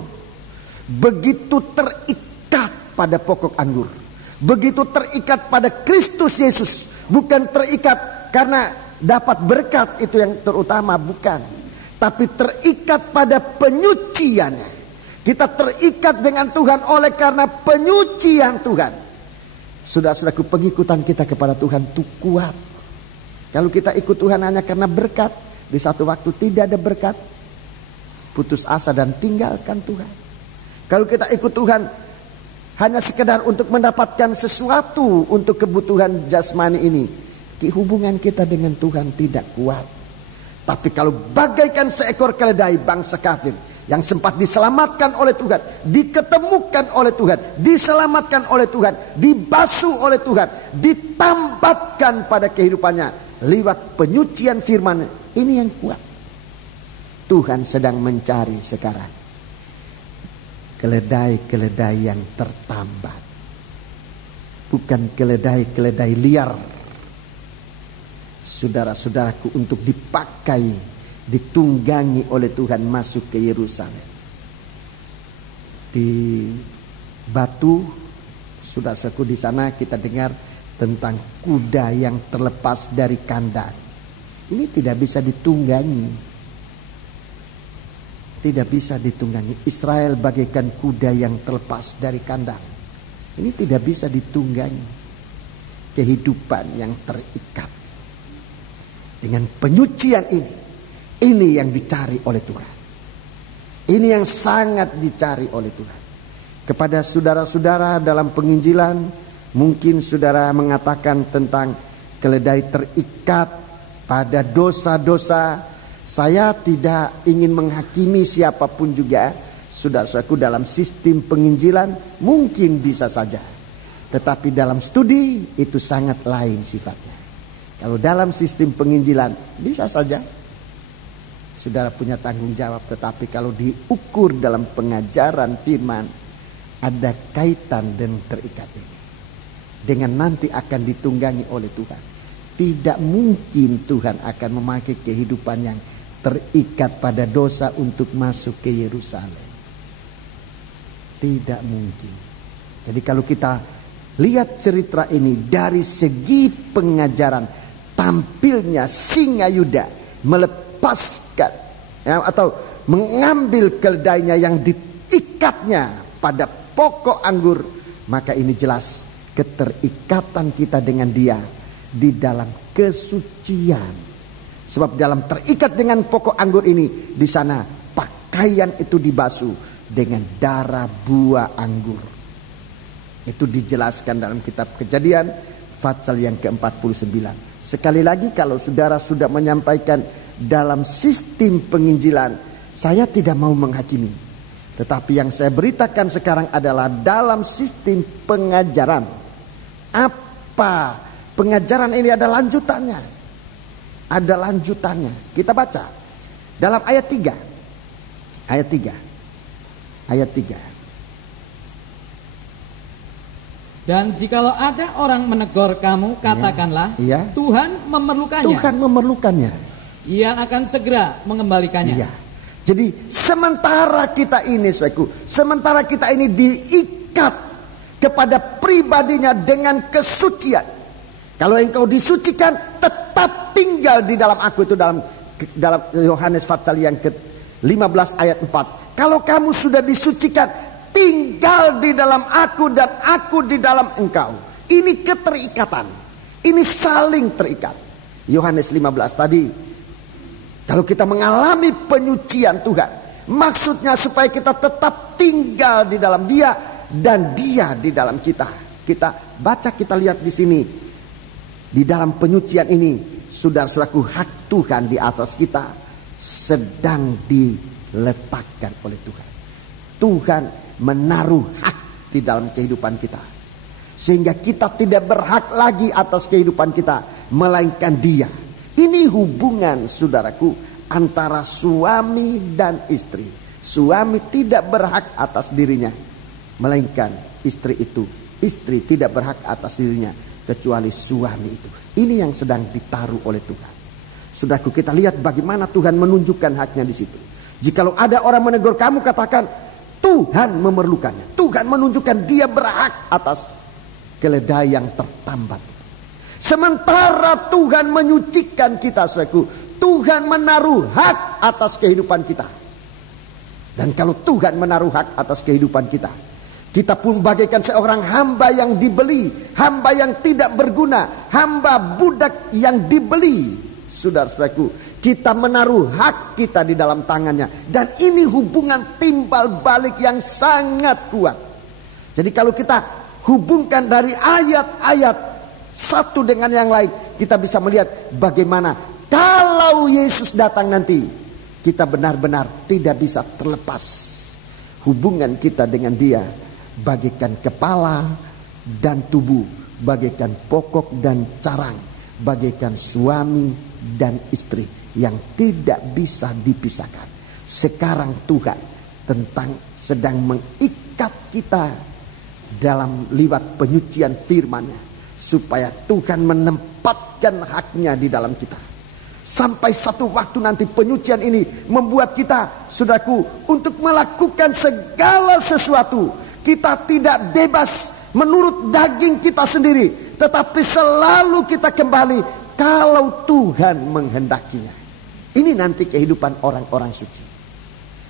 Begitu terikat pada pokok anggur, begitu terikat pada Kristus Yesus. Bukan terikat karena dapat berkat itu yang terutama, bukan. Tapi terikat pada penyuciannya. Kita terikat dengan Tuhan oleh karena penyucian Tuhan. Saudara-saudaraku, pengikutan kita kepada Tuhan itu kuat. Kalau kita ikut Tuhan hanya karena berkat, di satu waktu tidak ada berkat, putus asa dan tinggalkan Tuhan. Kalau kita ikut Tuhan hanya sekedar untuk mendapatkan sesuatu untuk kebutuhan jasmani ini, hubungan kita dengan Tuhan tidak kuat. Tapi kalau bagaikan seekor keledai bangsa kafir yang sempat diselamatkan oleh Tuhan, diketemukan oleh Tuhan, diselamatkan oleh Tuhan, dibasuh oleh Tuhan, ditambatkan pada kehidupannya lewat penyucian firman, ini yang kuat. Tuhan sedang mencari sekarang keledai-keledai yang tertambat, bukan keledai-keledai liar, saudara-saudaraku, untuk dipakai, ditunggangi oleh Tuhan masuk ke Yerusalem. Di Batu, saudara-saudaraku, di sana kita dengar tentang kuda yang terlepas dari kandang. Ini tidak bisa ditunggangi. Tidak bisa ditunggangi. Israel bagaikan kuda yang terlepas dari kandang. Ini tidak bisa ditunggangi. Kehidupan yang terikat dengan penyucian ini yang dicari oleh Tuhan. Ini yang sangat dicari oleh Tuhan. Kepada saudara-saudara dalam penginjilan, mungkin saudara mengatakan tentang keledai terikat pada dosa-dosa. Saya tidak ingin menghakimi siapapun juga. Saudara-saudaraku, dalam sistem penginjilan mungkin bisa saja. Tetapi dalam studi itu sangat lain sifatnya. Kalau dalam sistem penginjilan bisa saja saudara punya tanggung jawab. Tetapi kalau diukur dalam pengajaran firman, ada kaitan dan terikat ini dengan nanti akan ditunggangi oleh Tuhan. Tidak mungkin Tuhan akan memakai kehidupan yang terikat pada dosa untuk masuk ke Yerusalem. Tidak mungkin. Jadi kalau kita lihat cerita ini dari segi pengajaran, tampilnya singa Yuda melepaskan atau mengambil keledainya yang diikatnya pada pokok anggur, maka ini jelas keterikatan kita dengan dia di dalam kesucian. Sebab dalam terikat dengan pokok anggur ini, di sana pakaian itu dibasuh dengan darah buah anggur. Itu dijelaskan dalam kitab Kejadian pasal yang ke-49. Sekali lagi, kalau saudara sudah menyampaikan dalam sistem penginjilan, saya tidak mau menghakimi. Tetapi yang saya beritakan sekarang adalah dalam sistem pengajaran. Apa pengajaran ini ada lanjutannya? Ada lanjutannya. Kita baca dalam ayat 3. Ayat 3. Dan jikalau ada orang menegur kamu, katakanlah, ya. Tuhan memerlukannya. Tuhan memerlukannya. Ia akan segera mengembalikannya. Ya. Jadi sementara kita ini, sementara kita ini diikat kepada pribadinya dengan kesucian. Kalau engkau disucikan, tetap tinggal di dalam aku. Itu dalam Yohanes pasal yang ke-15 ayat 4. Kalau kamu sudah disucikan, tinggal di dalam aku dan aku di dalam engkau. Ini keterikatan. Ini saling terikat. Yohanes 15 tadi. Kalau kita mengalami penyucian Tuhan, maksudnya supaya kita tetap tinggal di dalam Dia dan Dia di dalam kita. Kita baca, kita lihat di sini. Di dalam penyucian ini, saudara-saudaraku, hak Tuhan di atas kita sedang diletakkan oleh Tuhan. Tuhan menaruh hak di dalam kehidupan kita, sehingga kita tidak berhak lagi atas kehidupan kita, melainkan Dia. Ini hubungan, saudaraku, antara suami dan istri. Suami tidak berhak atas dirinya, melainkan istri itu. Istri tidak berhak atas dirinya, kecuali suami itu. Ini yang sedang ditaruh oleh Tuhan. Saudaraku, kita lihat bagaimana Tuhan menunjukkan haknya di situ. Jikalau ada orang menegur kamu, katakan Tuhan memerlukannya. Tuhan menunjukkan Dia berhak atas keledai yang tertambat. Sementara Tuhan menyucikan kita, saudaraku, Tuhan menaruh hak atas kehidupan kita. Dan kalau Tuhan menaruh hak atas kehidupan kita, kita pun bagaikan seorang hamba yang dibeli, hamba yang tidak berguna, hamba budak yang dibeli. Saudara-saudaraku, kita menaruh hak kita di dalam tangannya. Dan ini hubungan timbal balik yang sangat kuat. Jadi kalau kita hubungkan dari ayat-ayat satu dengan yang lain, kita bisa melihat bagaimana kalau Yesus datang nanti, kita benar-benar tidak bisa terlepas. Hubungan kita dengan Dia bagaikan kepala dan tubuh, bagaikan pokok dan carang, bagaikan suami dan istri yang tidak bisa dipisahkan. Sekarang Tuhan sedang mengikat kita dalam liwat penyucian firman-Nya, supaya Tuhan menempatkan haknya di dalam kita. Sampai satu waktu nanti penyucian ini membuat kita, saudaraku, untuk melakukan segala sesuatu. Kita tidak bebas menurut daging kita sendiri, tetapi selalu kita kembali kalau Tuhan menghendakinya. Ini nanti kehidupan orang-orang suci.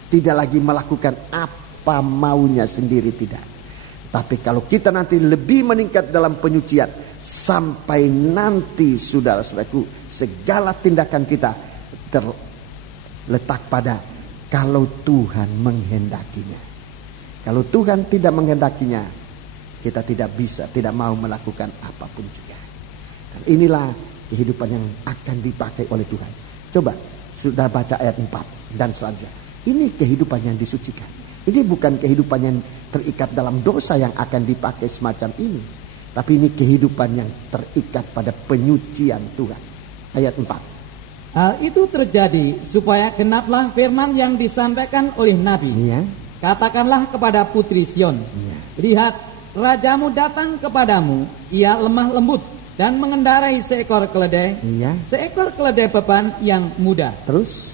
Tidak lagi melakukan apa maunya sendiri, tidak. Tapi kalau kita nanti lebih meningkat dalam penyucian, sampai nanti, saudara-saudaraku, segala tindakan kita terletak pada kalau Tuhan menghendakinya. Kalau Tuhan tidak menghendakinya, kita tidak mau melakukan apapun juga. Dan inilah kehidupan yang akan dipakai oleh Tuhan. Coba sudah baca ayat 4 dan selanjutnya. Ini kehidupan yang disucikan. Ini bukan kehidupan yang terikat dalam dosa yang akan dipakai semacam ini. Tapi ini kehidupan yang terikat pada penyucian Tuhan. Ayat 4. Hal itu terjadi supaya genaplah firman yang disampaikan oleh Nabi. Ya. Katakanlah kepada putri Sion, Ya. lihat, rajamu datang kepadamu, ia lemah lembut dan mengendarai seekor keledai, Ya. seekor keledai beban yang muda. Terus?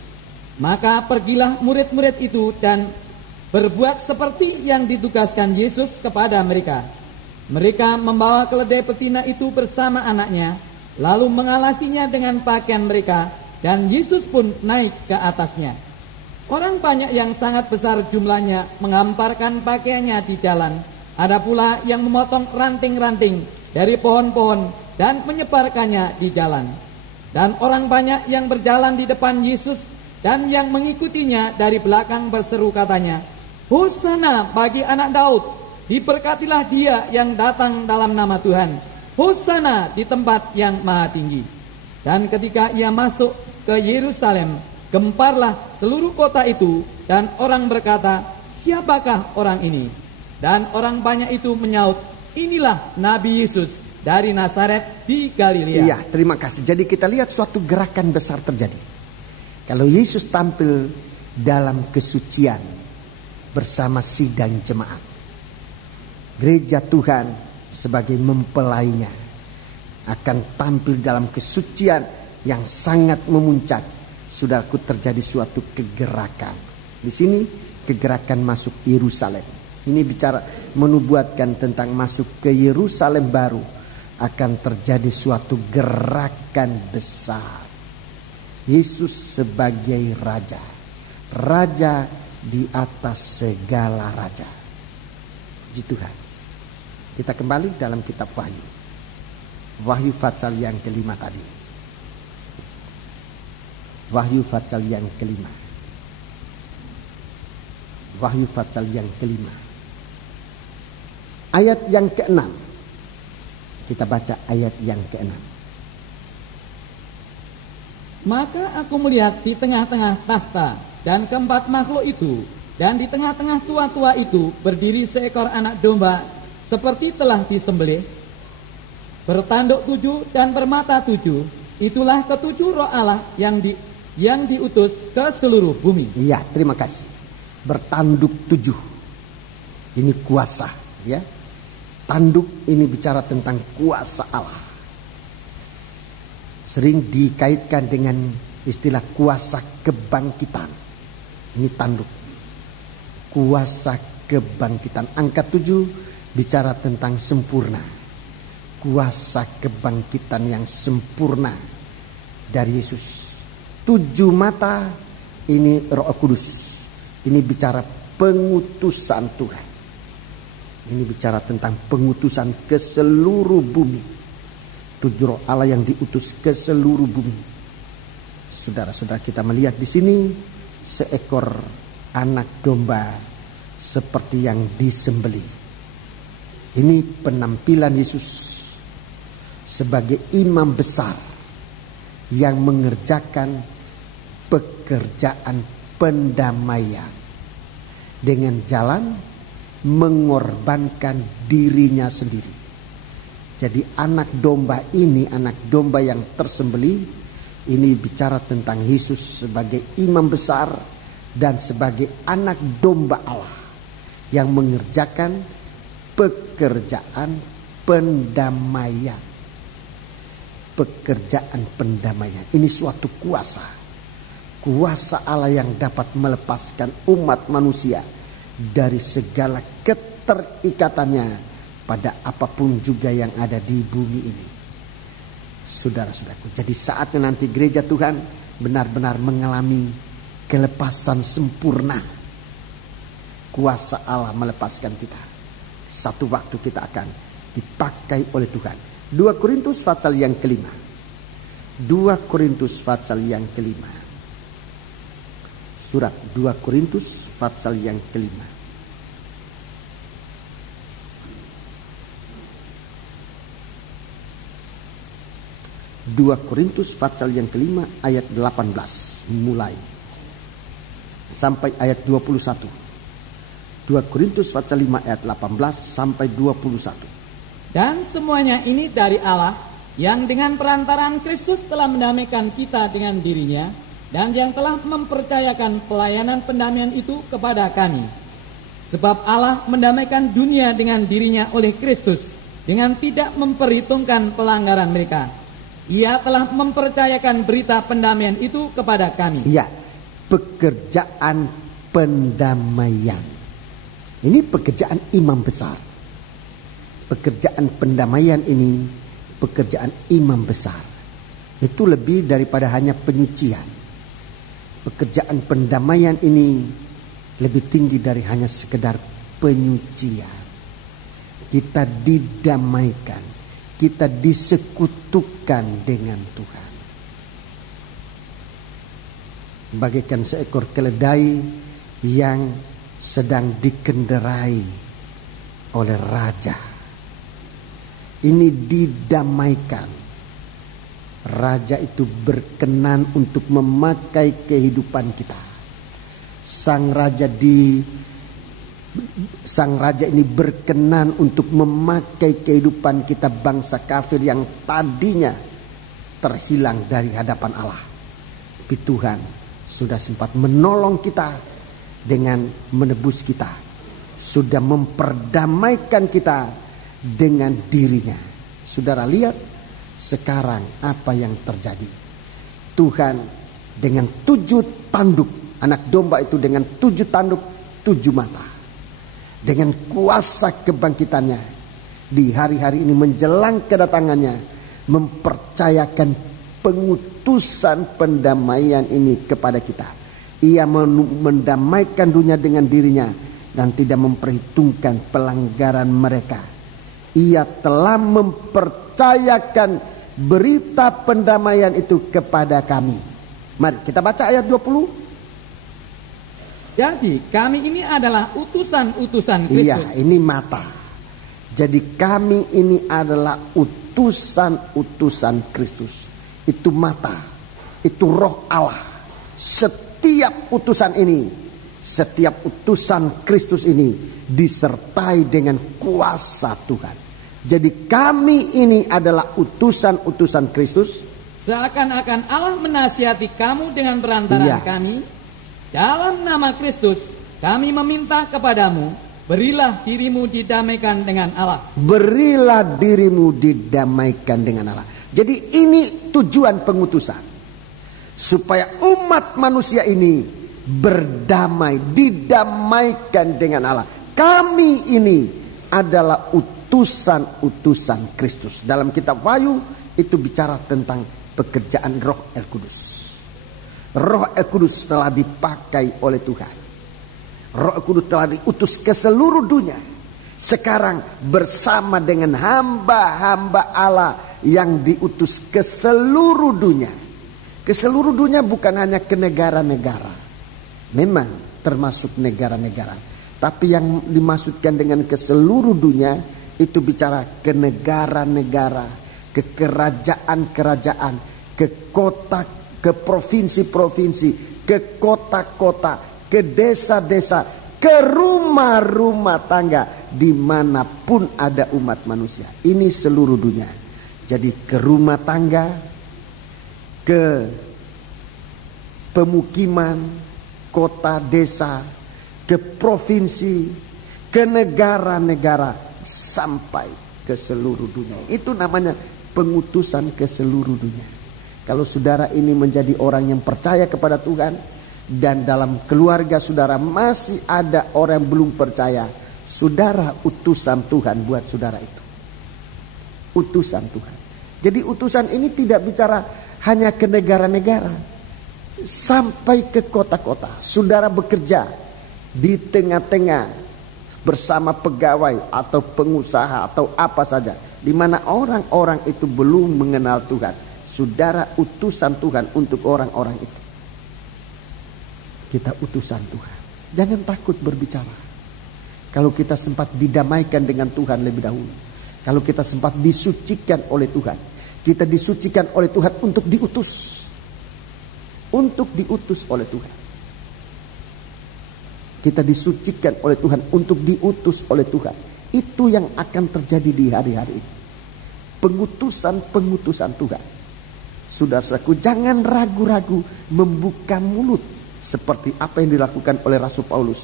Maka pergilah murid-murid itu dan berbuat seperti yang ditugaskan Yesus kepada mereka. Mereka membawa keledai betina itu bersama anaknya, lalu mengalasinya dengan pakaian mereka, dan Yesus pun naik ke atasnya. Orang banyak yang sangat besar jumlahnya menghamparkan pakaiannya di jalan. Ada pula yang memotong ranting-ranting dari pohon-pohon dan menyebarkannya di jalan. Dan orang banyak yang berjalan di depan Yesus dan yang mengikutinya dari belakang berseru katanya, Hosana bagi anak Daud, diberkatilah dia yang datang dalam nama Tuhan. Hosana di tempat yang maha tinggi. Dan ketika ia masuk ke Yerusalem, gemparlah seluruh kota itu, dan orang berkata, siapakah orang ini? Dan orang banyak itu menyaut, inilah Nabi Yesus dari Nazaret di Galilea. Iya, terima kasih. Jadi kita lihat suatu gerakan besar terjadi. Kalau Yesus tampil dalam kesucian bersama sidang jemaat, gereja Tuhan sebagai mempelainya akan tampil dalam kesucian yang sangat memuncak. Saudaraku, terjadi suatu kegerakan. Di sini kegerakan masuk Yerusalem. Ini bicara menubuatkan tentang masuk ke Yerusalem baru. Akan terjadi suatu gerakan besar. Yesus sebagai raja. Raja di atas segala raja. Puji Tuhan. Kita kembali dalam kitab Wahyu. Wahyu pasal yang kelima tadi. Wahyu pasal yang kelima. Wahyu pasal yang kelima. Ayat yang ke-6. Kita baca ayat yang ke-6. Maka aku melihat di tengah-tengah tahta dan keempat makhluk itu, dan di tengah-tengah tua-tua itu berdiri seekor anak domba seperti telah disembelih, bertanduk 7 dan bermata 7. Itulah ketujuh roh Allah yang diutus ke seluruh bumi. Iya, terima kasih. Bertanduk 7. Ini kuasa, ya. Tanduk ini bicara tentang kuasa Allah. Sering dikaitkan dengan istilah kuasa kebangkitan. Ini tanduk. Kuasa kebangkitan. Angka 7 bicara tentang sempurna. kuasa kebangkitan yang sempurna dari Yesus. 7 mata ini Roh Kudus. Ini bicara pengutusan Tuhan. Ini bicara tentang pengutusan ke seluruh bumi. 7 roh Allah yang diutus ke seluruh bumi. Saudara-saudara, kita melihat di sini seekor anak domba seperti yang disembelih. Ini penampilan Yesus sebagai imam besar yang mengerjakan pekerjaan pendamaian dengan jalan mengorbankan dirinya sendiri. Jadi anak domba ini, anak domba yang tersembelih, ini bicara tentang Yesus sebagai imam besar dan sebagai anak domba Allah yang mengerjakan pekerjaan pendamaian. Pekerjaan pendamaian ini suatu kuasa. Kuasa Allah yang dapat melepaskan umat manusia dari segala keterikatannya pada apapun juga yang ada di bumi ini. Saudara-saudaraku, jadi saatnya nanti gereja Tuhan benar-benar mengalami kelepasan sempurna. Kuasa Allah melepaskan kita. Satu waktu kita akan dipakai oleh Tuhan. 2 Korintus pasal yang kelima. 2 Korintus pasal yang kelima. Surat 2 Korintus pasal yang kelima. Dua Korintus pasal yang kelima ayat 18 mulai sampai ayat 21. 2 Korintus pasal 5 ayat 18 sampai 21. Dan semuanya ini dari Allah yang dengan perantaraan Kristus telah mendamaikan kita dengan dirinya dan yang telah mempercayakan pelayanan pendamaian itu kepada kami. Sebab Allah mendamaikan dunia dengan dirinya oleh Kristus dengan tidak memperhitungkan pelanggaran mereka. Ia telah mempercayakan berita pendamaian itu kepada kami. Ya, pekerjaan pendamaian. Ini pekerjaan imam besar. Pekerjaan pendamaian ini pekerjaan imam besar. Itu lebih daripada hanya penyucian. Pekerjaan pendamaian ini lebih tinggi dari hanya sekedar penyucian. Kita didamaikan, kita disekutukan dengan Tuhan. Bagaikan seekor keledai yang sedang dikendarai oleh raja. Ini didamaikan. Raja itu berkenan untuk memakai kehidupan kita. Sang raja ini berkenan untuk memakai kehidupan kita, bangsa kafir yang tadinya terhilang dari hadapan Allah. Tapi Tuhan sudah sempat menolong kita dengan menebus kita. Sudah memperdamaikan kita dengan dirinya. Saudara lihat sekarang apa yang terjadi. Tuhan dengan 7 tanduk, anak domba itu dengan 7 tanduk, 7 mata. Dengan kuasa kebangkitannya di hari-hari ini menjelang kedatangannya, mempercayakan pengutusan pendamaian ini kepada kita. Ia mendamaikan dunia dengan dirinya dan tidak memperhitungkan pelanggaran mereka. Ia telah mempercayakan berita pendamaian itu kepada kami. Mari kita baca ayat 20. Jadi kami ini adalah utusan-utusan Kristus. Iya, ini mata. Jadi kami ini adalah utusan-utusan Kristus. Itu mata, itu roh Allah. Setiap utusan ini, setiap utusan Kristus ini disertai dengan kuasa Tuhan. Jadi kami ini adalah utusan-utusan Kristus. Seakan-akan Allah menasihati kamu dengan perantaraan kami. Dalam nama Kristus kami meminta kepadamu, berilah dirimu didamaikan dengan Allah. Berilah dirimu didamaikan dengan Allah. Jadi ini tujuan pengutusan. Supaya umat manusia ini berdamai, didamaikan dengan Allah. Kami ini adalah utusan utusan-utusan Kristus. Dalam kitab Wahyu itu bicara tentang pekerjaan Roh El Kudus. Roh El Kudus telah dipakai oleh Tuhan. Roh El Kudus telah diutus ke seluruh dunia. Sekarang bersama dengan hamba-hamba Allah yang diutus ke seluruh dunia. Ke seluruh dunia bukan hanya ke negara-negara. Memang termasuk negara-negara. Tapi yang dimaksudkan dengan ke seluruh dunia itu bicara ke negara-negara, ke kerajaan-kerajaan, ke kota, ke provinsi-provinsi, ke kota-kota, ke desa-desa, ke rumah-rumah tangga dimanapun ada umat manusia. Ini seluruh dunia. Jadi ke rumah tangga, ke pemukiman, kota, desa, ke provinsi, ke negara-negara, sampai ke seluruh dunia. Itu namanya pengutusan ke seluruh dunia. Kalau saudara ini menjadi orang yang percaya kepada Tuhan, dan dalam keluarga saudara masih ada orang yang belum percaya, saudara utusan Tuhan buat saudara itu. Utusan Tuhan. Jadi utusan ini tidak bicara hanya ke negara-negara, sampai ke kota-kota. Saudara bekerja di tengah-tengah bersama pegawai atau pengusaha atau apa saja, di mana orang-orang itu belum mengenal Tuhan. Saudara utusan Tuhan untuk orang-orang itu. Kita utusan Tuhan. Jangan takut berbicara. Kalau kita sempat didamaikan dengan Tuhan lebih dahulu, kalau kita sempat disucikan oleh Tuhan, kita disucikan oleh Tuhan untuk diutus. Untuk diutus oleh Tuhan. Kita disucikan oleh Tuhan untuk diutus oleh Tuhan. Itu yang akan terjadi di hari-hari ini. Pengutusan-pengutusan Tuhan. Saudara-saudaraku, jangan ragu-ragu membuka mulut seperti apa yang dilakukan oleh Rasul Paulus.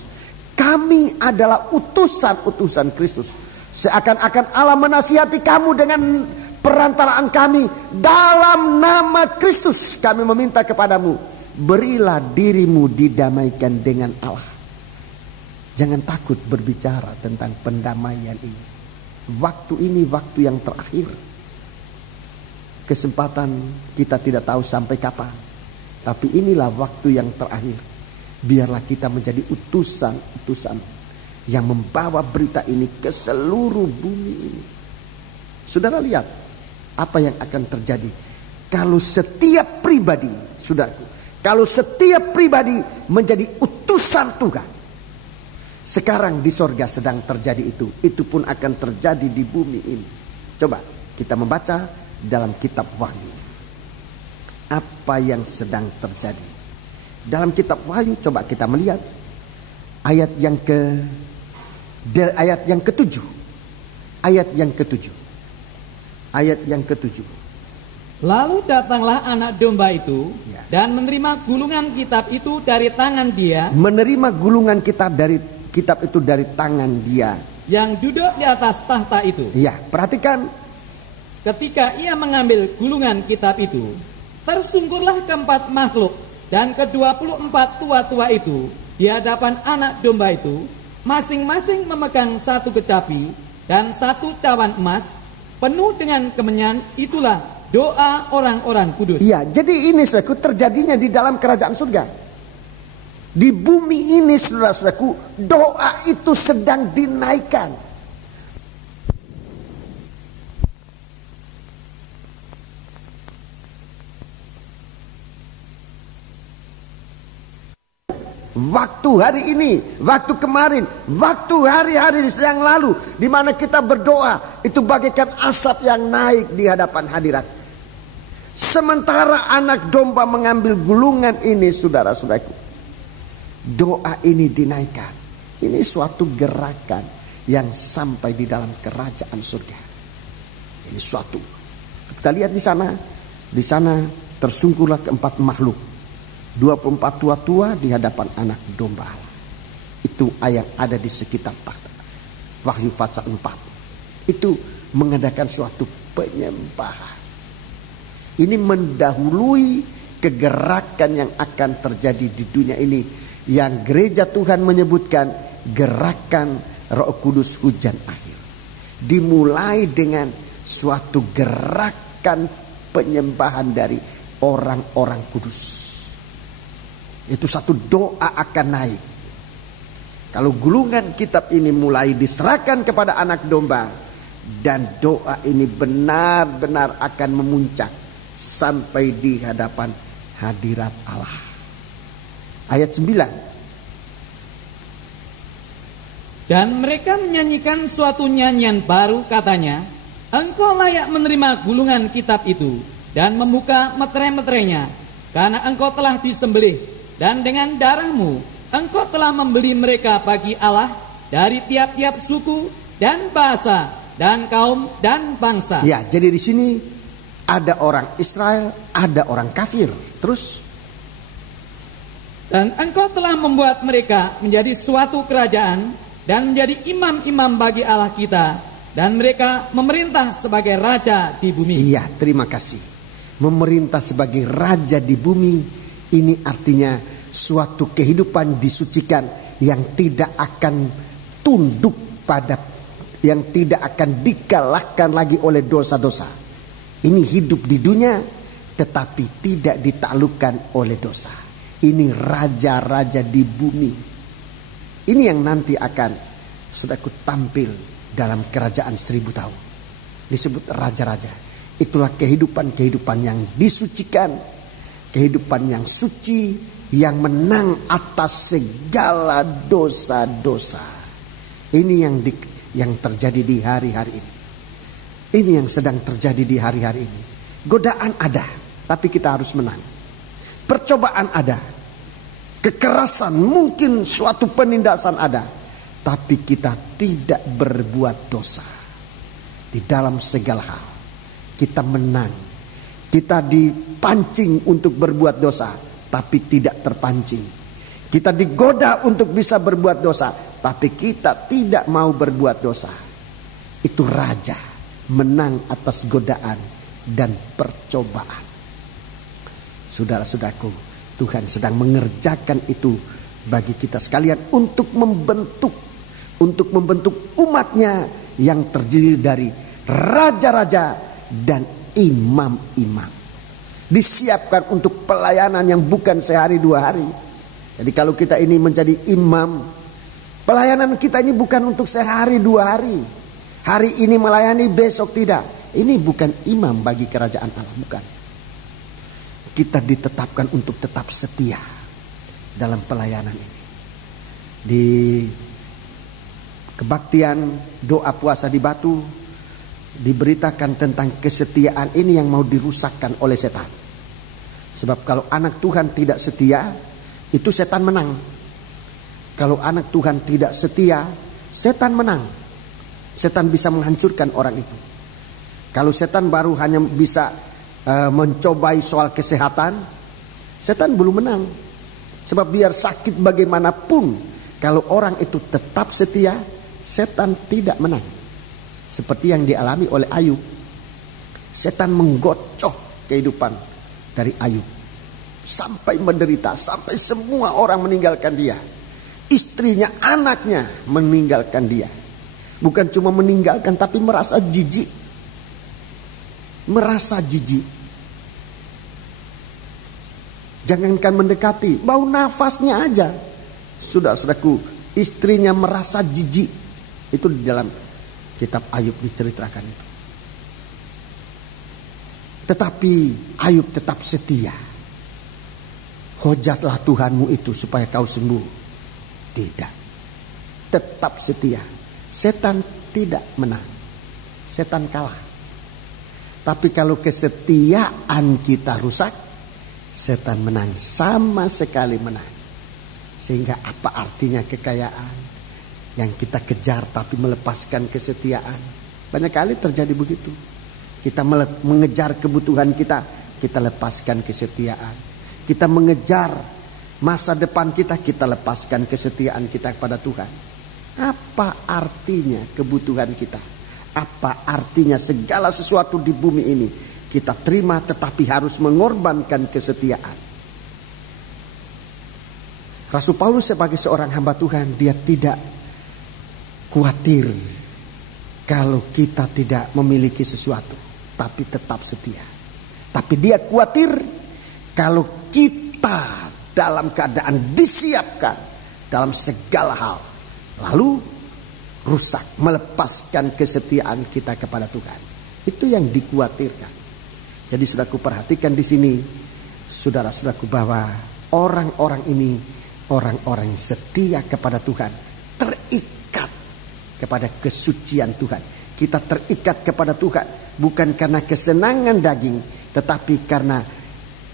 Kami adalah utusan-utusan Kristus. Seakan-akan Allah menasihati kamu dengan perantaraan kami. Dalam nama Kristus kami meminta kepadamu, berilah dirimu didamaikan dengan Allah. Jangan takut berbicara tentang pendamaian ini. Waktu ini waktu yang terakhir. Kesempatan kita tidak tahu sampai kapan. Tapi inilah waktu yang terakhir. Biarlah kita menjadi utusan-utusan yang membawa berita ini ke seluruh bumi ini. Saudara lihat apa yang akan terjadi kalau setiap pribadi, saudaraku, kalau setiap pribadi menjadi utusan Tuhan. Sekarang di sorga sedang terjadi itu. Itu pun akan terjadi di bumi ini. Coba kita membaca dalam kitab Wahyu. Apa yang sedang terjadi dalam kitab Wahyu? Coba kita melihat ayat yang ketujuh. Ayat yang ketujuh. Lalu datanglah anak domba itu dan menerima gulungan kitab itu dari tangan dia. Menerima gulungan kitab itu dari tangan dia yang duduk di atas tahta itu. Ya, perhatikan. Ketika ia mengambil gulungan kitab itu, tersungkurlah keempat makhluk dan ke-24 tua-tua itu di hadapan anak domba itu, masing-masing memegang satu kecapi dan satu cawan emas penuh dengan kemenyan. Itulah doa orang-orang kudus. Iya, jadi ini saudaraku terjadinya di dalam kerajaan surga. Di bumi ini saudara-saudaraku, doa itu sedang dinaikkan. Waktu hari ini, waktu kemarin, waktu hari-hari yang lalu, di mana kita berdoa, itu bagaikan asap yang naik di hadapan hadirat. Sementara anak domba mengambil gulungan ini, saudara-saudaraku, doa ini dinaikkan. Ini suatu gerakan yang sampai di dalam kerajaan surga. Ini suatu. Kita lihat di sana tersungkurlah keempat makhluk. 24 tua-tua di hadapan anak domba. Itu ayat ada di sekitar Wahyu pasal 4. Itu mengadakan suatu penyembahan. Ini mendahului kegerakan yang akan terjadi di dunia ini, yang gereja Tuhan menyebutkan gerakan Roh Kudus hujan akhir. Dimulai dengan suatu gerakan penyembahan dari orang-orang kudus. Itu satu doa akan naik. Kalau gulungan kitab ini mulai diserahkan kepada anak domba, dan doa ini benar-benar akan memuncak sampai di hadapan hadirat Allah. Ayat 9. Dan mereka menyanyikan suatu nyanyian baru, katanya, engkau layak menerima gulungan kitab itu dan membuka meterai-meterainya, karena engkau telah disembelih, dan dengan darahmu engkau telah membeli mereka bagi Allah dari tiap-tiap suku dan bahasa dan kaum dan bangsa. Ya, jadi di sini ada orang Israel, ada orang kafir. Terus, dan engkau telah membuat mereka menjadi suatu kerajaan dan menjadi imam-imam bagi Allah kita, dan mereka memerintah sebagai raja di bumi. Iya, terima kasih. Memerintah sebagai raja di bumi, ini artinya suatu kehidupan disucikan yang tidak akan tunduk pada, yang tidak akan dikalahkan lagi oleh dosa-dosa. Ini hidup di dunia tetapi tidak ditaklukkan oleh dosa. Ini raja-raja di bumi. Ini yang nanti akan, saudaraku, tampil dalam kerajaan 1000 tahun. Disebut raja-raja. Itulah kehidupan-kehidupan yang disucikan, kehidupan yang suci, yang menang atas segala dosa-dosa. Ini yang terjadi di hari-hari ini. Ini yang sedang terjadi di hari-hari ini. Godaan ada, tapi kita harus menang. Percobaan ada, kekerasan, mungkin suatu penindasan ada, tapi kita tidak berbuat dosa. Di dalam segala hal kita menang. Kita dipancing untuk berbuat dosa, tapi tidak terpancing. Kita digoda untuk bisa berbuat dosa, tapi kita tidak mau berbuat dosa. Itu raja, menang atas godaan dan percobaan. Saudara-saudaraku, Tuhan sedang mengerjakan itu bagi kita sekalian untuk membentuk umatnya yang terdiri dari raja-raja dan imam-imam. Disiapkan untuk pelayanan yang bukan sehari 2 hari. Jadi kalau kita ini menjadi imam, pelayanan kita ini bukan untuk sehari 2 hari. Hari ini melayani, besok tidak. Ini bukan imam bagi kerajaan Allah, bukan. Kita ditetapkan untuk tetap setia dalam pelayanan ini. Di kebaktian doa puasa di Batu diberitakan tentang kesetiaan ini yang mau dirusakkan oleh setan. Sebab kalau anak Tuhan tidak setia, itu setan menang. Kalau anak Tuhan tidak setia, setan menang. Setan bisa menghancurkan orang itu. Kalau setan baru hanya bisa mencobai soal kesehatan, setan belum menang. Sebab biar sakit bagaimanapun, kalau orang itu tetap setia, setan tidak menang. Seperti yang dialami oleh Ayub. Setan menggocok kehidupan dari Ayub sampai menderita, sampai semua orang meninggalkan dia. Istrinya, anaknya meninggalkan dia. Bukan cuma meninggalkan, tapi merasa jijik. Merasa jijik. Jangankan mendekati, bau nafasnya aja. Saudara-saudaraku, istrinya merasa jijik. Itu di dalam kitab Ayub diceritakan itu. Tetapi Ayub tetap setia. Hojatlah Tuhanmu itu supaya kau sembuh. Tidak. Tetap setia. Setan tidak menang. Setan kalah. Tapi kalau kesetiaan kita rusak, setan menang, sama sekali menang. Sehingga apa artinya kekayaan yang kita kejar tapi melepaskan kesetiaan? Banyak kali terjadi begitu. Kita mengejar kebutuhan kita, kita lepaskan kesetiaan. Kita mengejar masa depan kita, kita lepaskan kesetiaan kita kepada Tuhan. Apa artinya kebutuhan kita? Apa artinya segala sesuatu di bumi ini kita terima tetapi harus mengorbankan kesetiaan? Rasul Paulus sebagai seorang hamba Tuhan, dia tidak khawatir kalau kita tidak memiliki sesuatu tapi tetap setia. Tapi dia khawatir kalau kita dalam keadaan disiapkan dalam segala hal, lalu rusak, melepaskan kesetiaan kita kepada Tuhan. Itu yang dikhawatirkan. Jadi saudaraku, perhatikan di sini, saudara-saudaraku, bahwa orang-orang ini orang-orang yang setia kepada Tuhan, terikat kepada kesucian Tuhan. Kita terikat kepada Tuhan bukan karena kesenangan daging, tetapi karena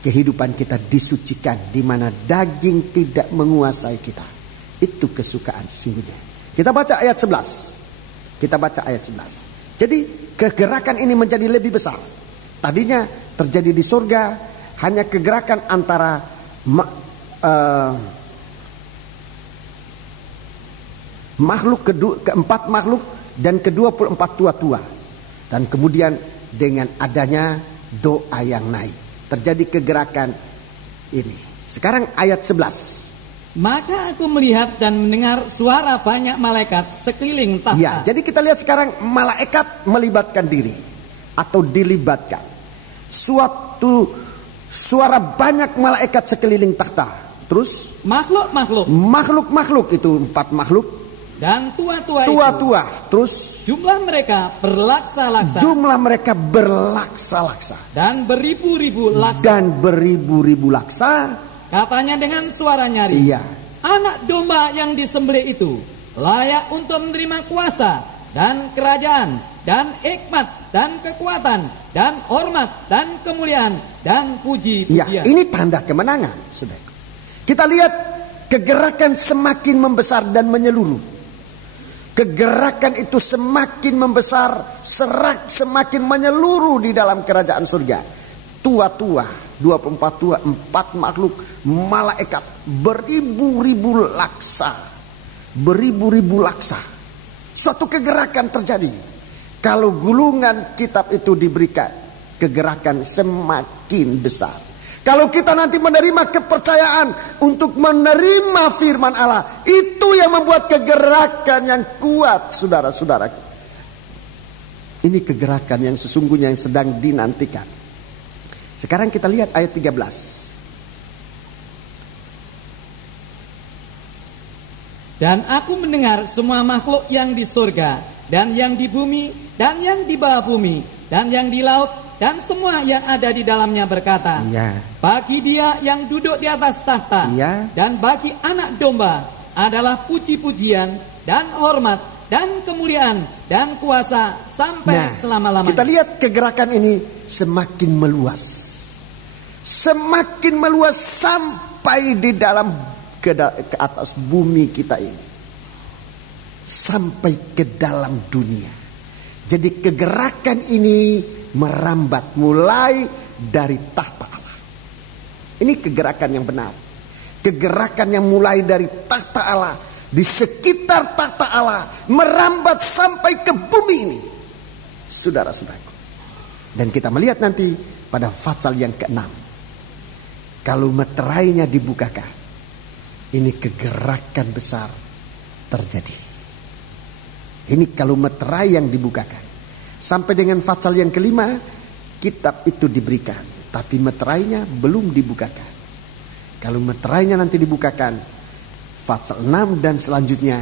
kehidupan kita disucikan, di mana daging tidak menguasai kita. Itu kesukaan sesungguhnya. Kita baca ayat 11. Kita baca ayat 11. Jadi kegerakan ini menjadi lebih besar. Tadinya terjadi di surga hanya kegerakan antara keempat makhluk dan ke-24 tua-tua. Dan kemudian dengan adanya doa yang naik, terjadi kegerakan ini. Sekarang ayat 11. Maka aku melihat dan mendengar suara banyak malaikat sekeliling tahta. Ya, jadi kita lihat sekarang malaikat melibatkan diri atau dilibatkan. Suatu suara banyak malaikat sekeliling tahta. Terus makhluk-makhluk itu 4 makhluk dan tua-tua Terus jumlah mereka berlaksa-laksa dan beribu-ribu laksa. Katanya dengan suara nyaring, iya, anak domba yang disembelih itu layak untuk menerima kuasa dan kerajaan dan hikmat dan kekuatan dan hormat dan kemuliaan dan puji-pujian. Ya, ini tanda kemenangan, saudara. Kita lihat kegerakan semakin membesar dan menyeluruh. Kegerakan itu semakin membesar, semakin menyeluruh di dalam kerajaan surga. Tua-tua, 24 tua, 4 makhluk, malaikat, beribu-ribu laksa. Suatu kegerakan terjadi. Kalau gulungan kitab itu diberikan, kegerakan semakin besar. Kalau kita nanti menerima kepercayaan untuk menerima firman Allah, itu yang membuat kegerakan yang kuat, saudara-saudara. Ini kegerakan yang sesungguhnya yang sedang dinantikan. Sekarang kita lihat ayat 13. Dan aku mendengar semua makhluk yang di surga dan yang di bumi dan yang di bawah bumi dan yang di laut dan semua yang ada di dalamnya berkata, ya, bagi dia yang duduk di atas tahta, ya, dan bagi anak domba adalah puji-pujian dan hormat dan kemuliaan dan kuasa sampai selama-lamanya. Kita lihat kegerakan ini semakin meluas. Semakin meluas sampai di dalam ke atas bumi kita ini. Sampai ke dalam dunia. Jadi kegerakan ini merambat mulai dari tahta Allah. Ini kegerakan yang benar. Kegerakan yang mulai dari tahta Allah, di sekitar tahta Allah, merambat sampai ke bumi ini, saudara-saudaraku. Dan kita melihat nanti pada pasal yang ke-6, kalau meterainya dibukakan, ini kegerakan besar terjadi. Ini kalau meterai yang dibukakan. Sampai dengan pasal yang ke-5, kitab itu diberikan, tapi meterainya belum dibukakan. Kalau meterainya nanti dibukakan, pasal 6 dan selanjutnya,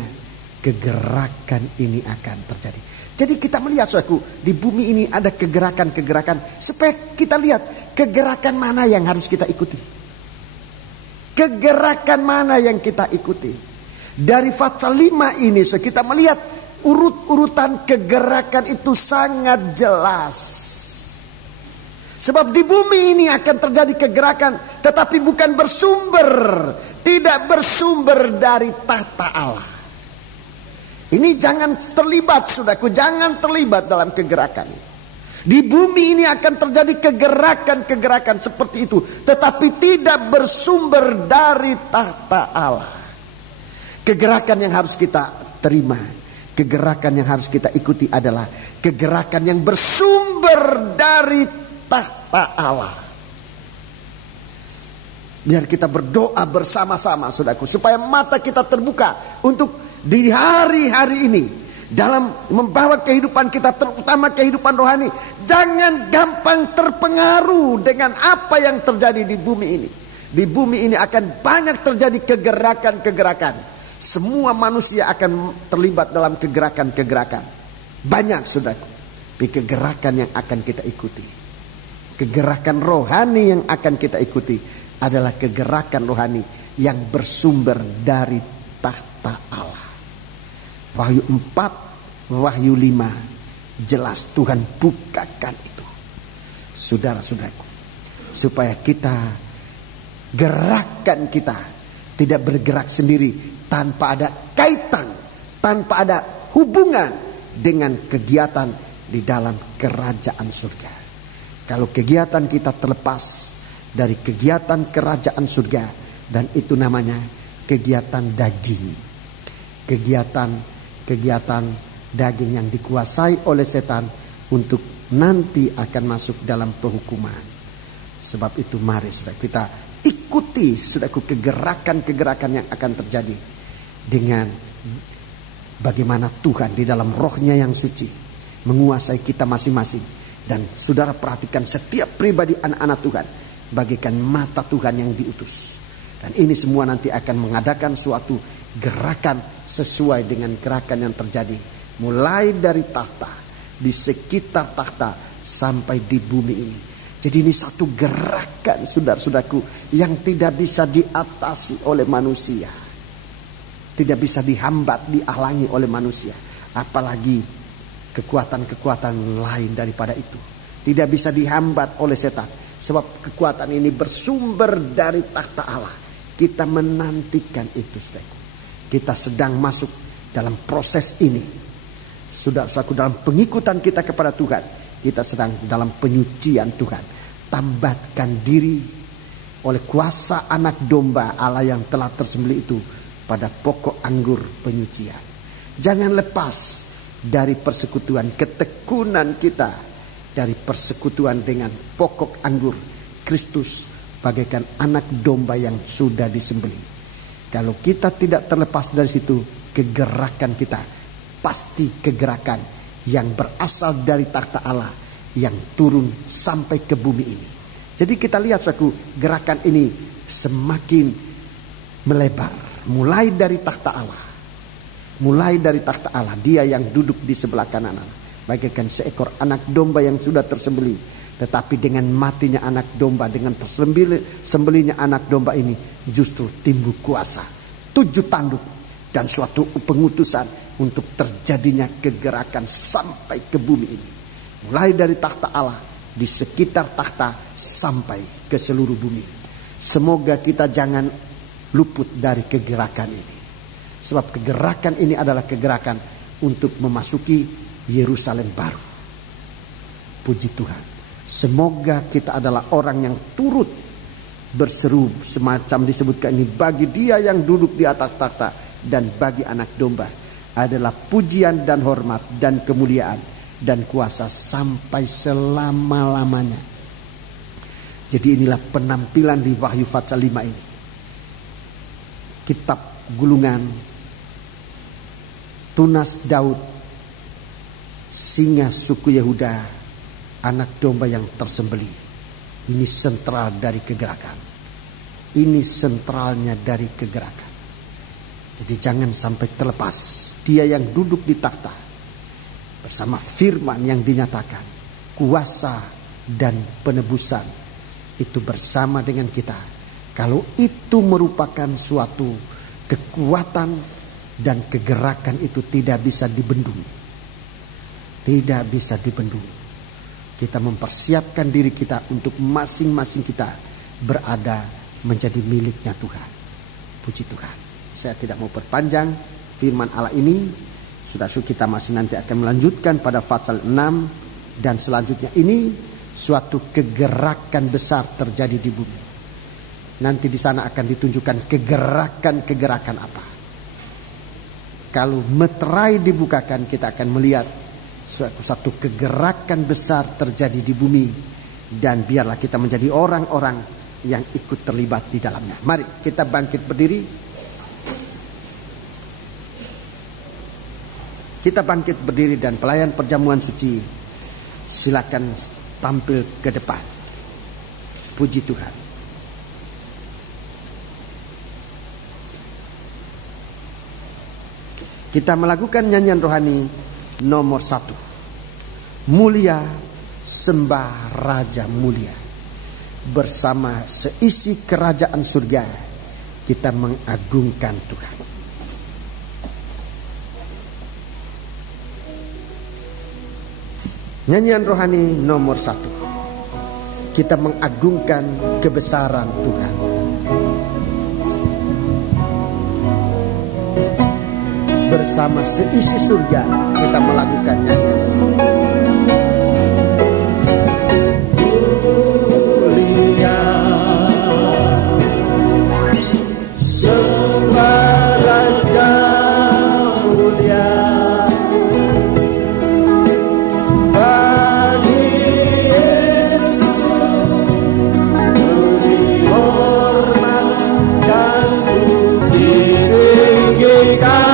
kegerakan ini akan terjadi. Jadi kita melihat, saudaraku, di bumi ini ada kegerakan-kegerakan, supaya kita lihat kegerakan mana yang harus kita ikuti. Kegerakan mana yang kita ikuti. Dari pasal 5 ini, kita melihat urut-urutan kegerakan itu sangat jelas. Sebab di bumi ini akan terjadi kegerakan, tetapi bukan tidak bersumber dari tahta Allah. Ini jangan terlibat, saudaraku, jangan terlibat dalam kegerakan. Di bumi ini akan terjadi kegerakan-kegerakan seperti itu, tetapi tidak bersumber dari tahta Allah. Kegerakan yang harus kita terima, kegerakan yang harus kita ikuti adalah kegerakan yang bersumber dari tahta Allah. Biar kita berdoa bersama-sama, saudaraku, supaya mata kita terbuka untuk di hari-hari ini, dalam membawa kehidupan kita, terutama kehidupan rohani, jangan gampang terpengaruh dengan apa yang terjadi di bumi ini. Di bumi ini akan banyak terjadi kegerakan-kegerakan. Semua manusia akan terlibat dalam kegerakan-kegerakan. Banyak, saudaraku. Tapi kegerakan yang akan kita ikuti, kegerakan rohani yang akan kita ikuti adalah kegerakan rohani yang bersumber dari tahta Allah. Wahyu 4, Wahyu 5, jelas Tuhan bukakan itu, saudara-saudaraku, supaya gerakan kita tidak bergerak sendiri tanpa ada kaitan, tanpa ada hubungan dengan kegiatan di dalam kerajaan surga. Kalau kegiatan kita terlepas dari kegiatan kerajaan surga, dan itu namanya kegiatan daging, kegiatan daging yang dikuasai oleh setan untuk nanti akan masuk dalam penghukuman. Sebab itu mari saudara, kita ikuti saudaraku kegerakan-kegerakan yang akan terjadi dengan bagaimana Tuhan di dalam rohnya yang suci menguasai kita masing-masing. Dan saudara perhatikan setiap pribadi anak-anak Tuhan bagaikan mata Tuhan yang diutus. Dan ini semua nanti akan mengadakan suatu gerakan sesuai dengan gerakan yang terjadi. Mulai dari tahta, di sekitar tahta, sampai di bumi ini. Jadi ini satu gerakan saudara-saudaraku yang tidak bisa diatasi oleh manusia. Tidak bisa dihambat, dihalangi oleh manusia. Apalagi kekuatan-kekuatan lain daripada itu. Tidak bisa dihambat oleh setan. Sebab kekuatan ini bersumber dari tahta Allah. Kita menantikan itu, saudaraku. Kita sedang masuk dalam proses ini. Saudara-saudaraku, dalam pengikutan kita kepada Tuhan, kita sedang dalam penyucian Tuhan. Tambatkan diri oleh kuasa anak domba Allah yang telah tersembelih itu pada pokok anggur penyucian. Jangan lepas dari persekutuan, ketekunan kita dari persekutuan dengan pokok anggur Kristus bagaikan anak domba yang sudah disembelih. Kalau kita tidak terlepas dari situ, kegerakan kita pasti kegerakan yang berasal dari tahta Allah yang turun sampai ke bumi ini. Jadi kita lihat suatu gerakan ini semakin melebar, mulai dari tahta Allah. Mulai dari tahta Allah, dia yang duduk di sebelah kanan Allah, bagaikan seekor anak domba yang sudah tersembelih. Tetapi dengan matinya anak domba, dengan sembelihnya anak domba ini, justru timbul kuasa, 7 tanduk, dan suatu pengutusan untuk terjadinya kegerakan sampai ke bumi ini. Mulai dari tahta Allah, di sekitar tahta, sampai ke seluruh bumi. Semoga kita jangan luput dari kegerakan ini. Sebab kegerakan ini adalah kegerakan untuk memasuki Yerusalem baru. Puji Tuhan. Semoga kita adalah orang yang turut berseru semacam disebutkan ini. Bagi dia yang duduk di atas tahta dan bagi anak domba adalah pujian dan hormat dan kemuliaan dan kuasa sampai selama-lamanya. Jadi inilah penampilan di Wahyu pasal 5 ini. Kitab gulungan tunas Daud, singa suku Yehuda, anak domba yang tersembelih. Ini sentral dari kegerakan. Ini sentralnya dari kegerakan. Jadi jangan sampai terlepas. Dia yang duduk di takhta bersama firman yang dinyatakan, kuasa dan penebusan itu bersama dengan kita. Kalau itu merupakan suatu kekuatan dan kegerakan itu tidak bisa dibendung. Tidak bisa dibendung. Kita mempersiapkan diri kita untuk masing-masing kita berada menjadi miliknya Tuhan. Puji Tuhan. Saya tidak mau perpanjang firman Allah ini. Sudah kita masih nanti akan melanjutkan pada pasal 6 dan selanjutnya. Ini suatu kegerakan besar terjadi di bumi. Nanti di sana akan ditunjukkan kegerakan-kegerakan apa. Kalau meterai dibukakan, kita akan melihat satu kegerakan besar terjadi di bumi. Dan biarlah kita menjadi orang-orang yang ikut terlibat di dalamnya. Mari kita bangkit berdiri. Kita bangkit berdiri dan pelayan perjamuan suci silakan tampil ke depan. Puji Tuhan. Kita melakukan nyanyian rohani nomor 1. Mulia sembah Raja mulia. Bersama seisi kerajaan surga kita mengagungkan Tuhan. Nyanyian rohani nomor 1. Kita mengagungkan kebesaran Tuhan. Bersama seisi surga kita melakukan nyanyian. Mulia sembah Raja mulia. Bagi Yesus beri hormat dan ditinggikan.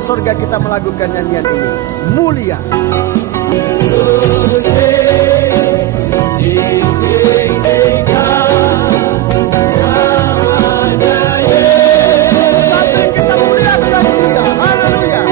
Surga kita melakukan nyanyian ini. Mulia. Sampai kita muliakan Dia. Haleluya.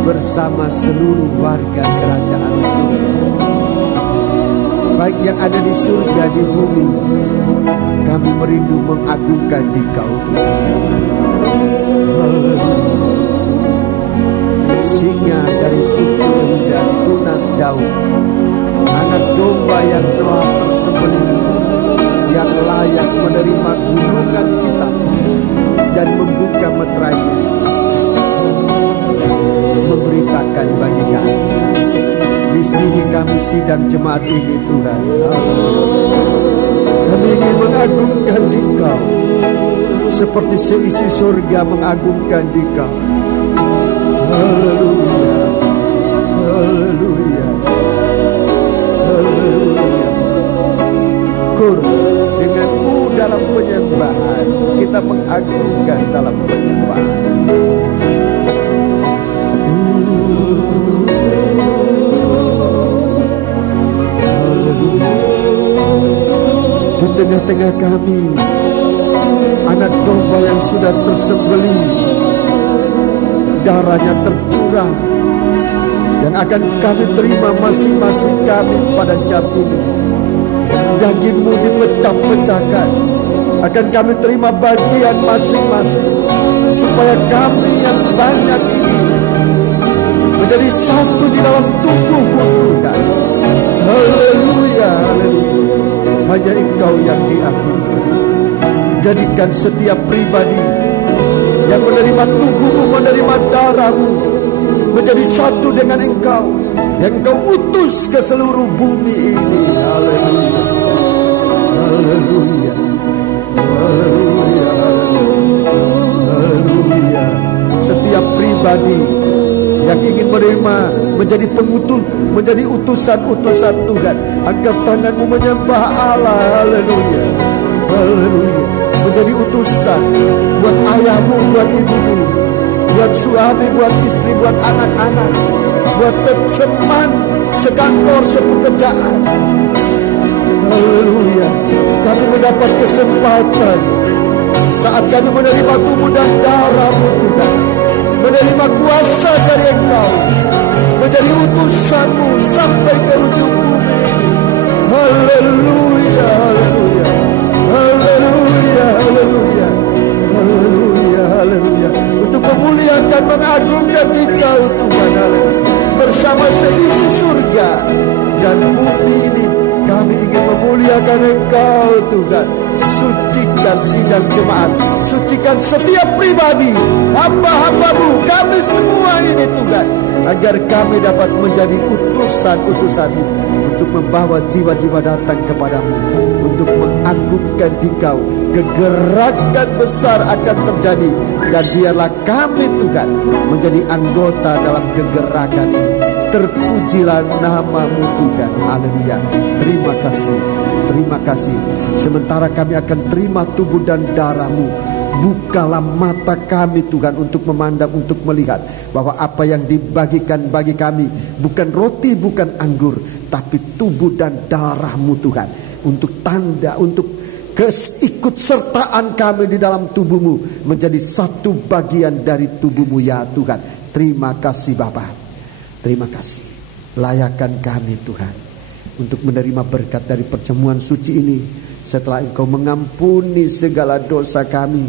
Bersama seluruh warga kerajaan surga, baik yang ada di surga di bumi, kami merindu mengagungkan Dikau. Singa dari suku Yehuda, tunas Daud, anak domba yang telah tersembelih, yang layak menerima gunungan kita dan membuka meterainya, memberitakan bagi kami. Di sini kami sidang jemaat ini Tuhan. Kami ingin mengagungkan Dikau seperti seisi surga mengagungkan Dikau. Haleluya, haleluya, haleluya. Kur denganmu dalam penyembahan, kita mengagungkan dalam penyembahan. Di tengah-tengah kami anak domba yang sudah tersembelih, darahnya tercurah, yang akan kami terima masing-masing kami pada jam ini. Dagingmu dipecah-pecahkan, akan kami terima bagian masing-masing, supaya kami yang banyak ini menjadi satu di dalam tubuhmu Tuhan. Haleluya, haleluya. Hanya Engkau yang diagungkan. Jadikan setiap pribadi yang menerima tubuhmu, menerima darahmu, menjadi satu dengan Engkau, yang Engkau utus ke seluruh bumi ini. Haleluya, haleluya, haleluya, haleluya. Setiap pribadi yang ingin menerima menjadi pengutus, menjadi utusan-utusan Tuhan, angkat tanganmu menyembah Allah. Haleluya, haleluya. Menjadi utusan buat ayahmu, buat ibumu, buat suami, buat istri, buat anak-anak. buat teman sekantor, sepekerjaan. Haleluya. Kami mendapat kesempatan saat kami menerima tubuh dan darah-Mu Tuhan, menerima kuasa dari Engkau, menjadi utusan-Mu sampai ke ujung bumi. Haleluya, haleluya, haleluya, haleluya, haleluya, haleluya. Untuk memuliakan, mengagungkan Dikau Tuhan, haleluya. Bersama seisi surga dan bumi ini, kami ingin memuliakan Engkau Tuhan. Sucikan sidang jemaat, sucikan setiap pribadi, hamba-hamba-Mu, kami semua ini Tuhan, agar kami dapat menjadi utusan-utusan-Mu untuk membawa jiwa-jiwa datang kepadamu, untuk menganggungkan Dikau. Kegerakan besar akan terjadi, dan biarlah kami Tuhan menjadi anggota dalam kegerakan ini. Terpujilah nama-Mu Tuhan. Haleluya. Terima kasih, terima kasih. Sementara kami akan terima tubuh dan darah-Mu, bukalah mata kami Tuhan untuk memandang, untuk melihat bahwa apa yang dibagikan bagi kami bukan roti, bukan anggur, tapi tubuh dan darah-Mu Tuhan, untuk tanda, untuk keikutsertaan kami di dalam tubuh-Mu, menjadi satu bagian dari tubuh-Mu ya Tuhan. Terima kasih Bapa, terima kasih. Layakan kami Tuhan untuk menerima berkat dari perjamuan suci ini. Setelah Engkau mengampuni segala dosa kami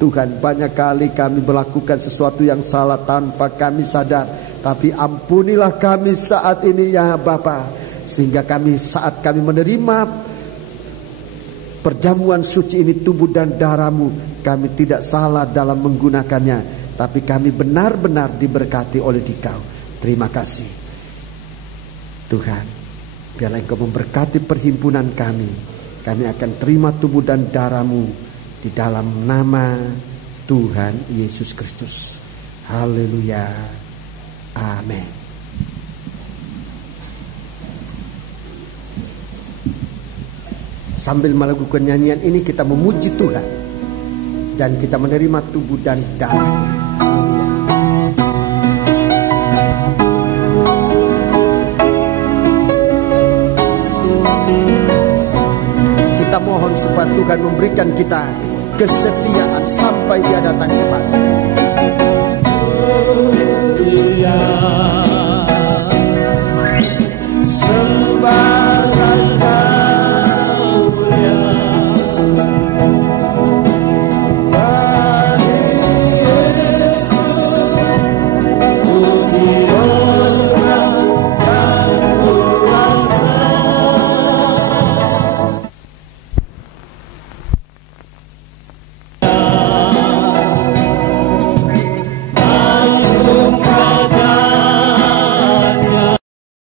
Tuhan, banyak kali kami melakukan sesuatu yang salah tanpa kami sadar, tapi ampunilah kami saat ini ya Bapa, sehingga kami saat kami menerima perjamuan suci ini, tubuh dan darah-Mu, kami tidak salah dalam menggunakannya, tapi kami benar-benar diberkati oleh Dikau. Terima kasih Tuhan. Biarlah Engkau memberkati perhimpunan kami. Kami akan terima tubuh dan darah-Mu di dalam nama Tuhan Yesus Kristus. Haleluya. Amin. Sambil melakukan nyanyian ini, kita memuji Tuhan dan kita menerima tubuh dan darah-Nya. Kita mohon supaya Tuhan memberikan kita kesetiaan sampai Dia datang kembali.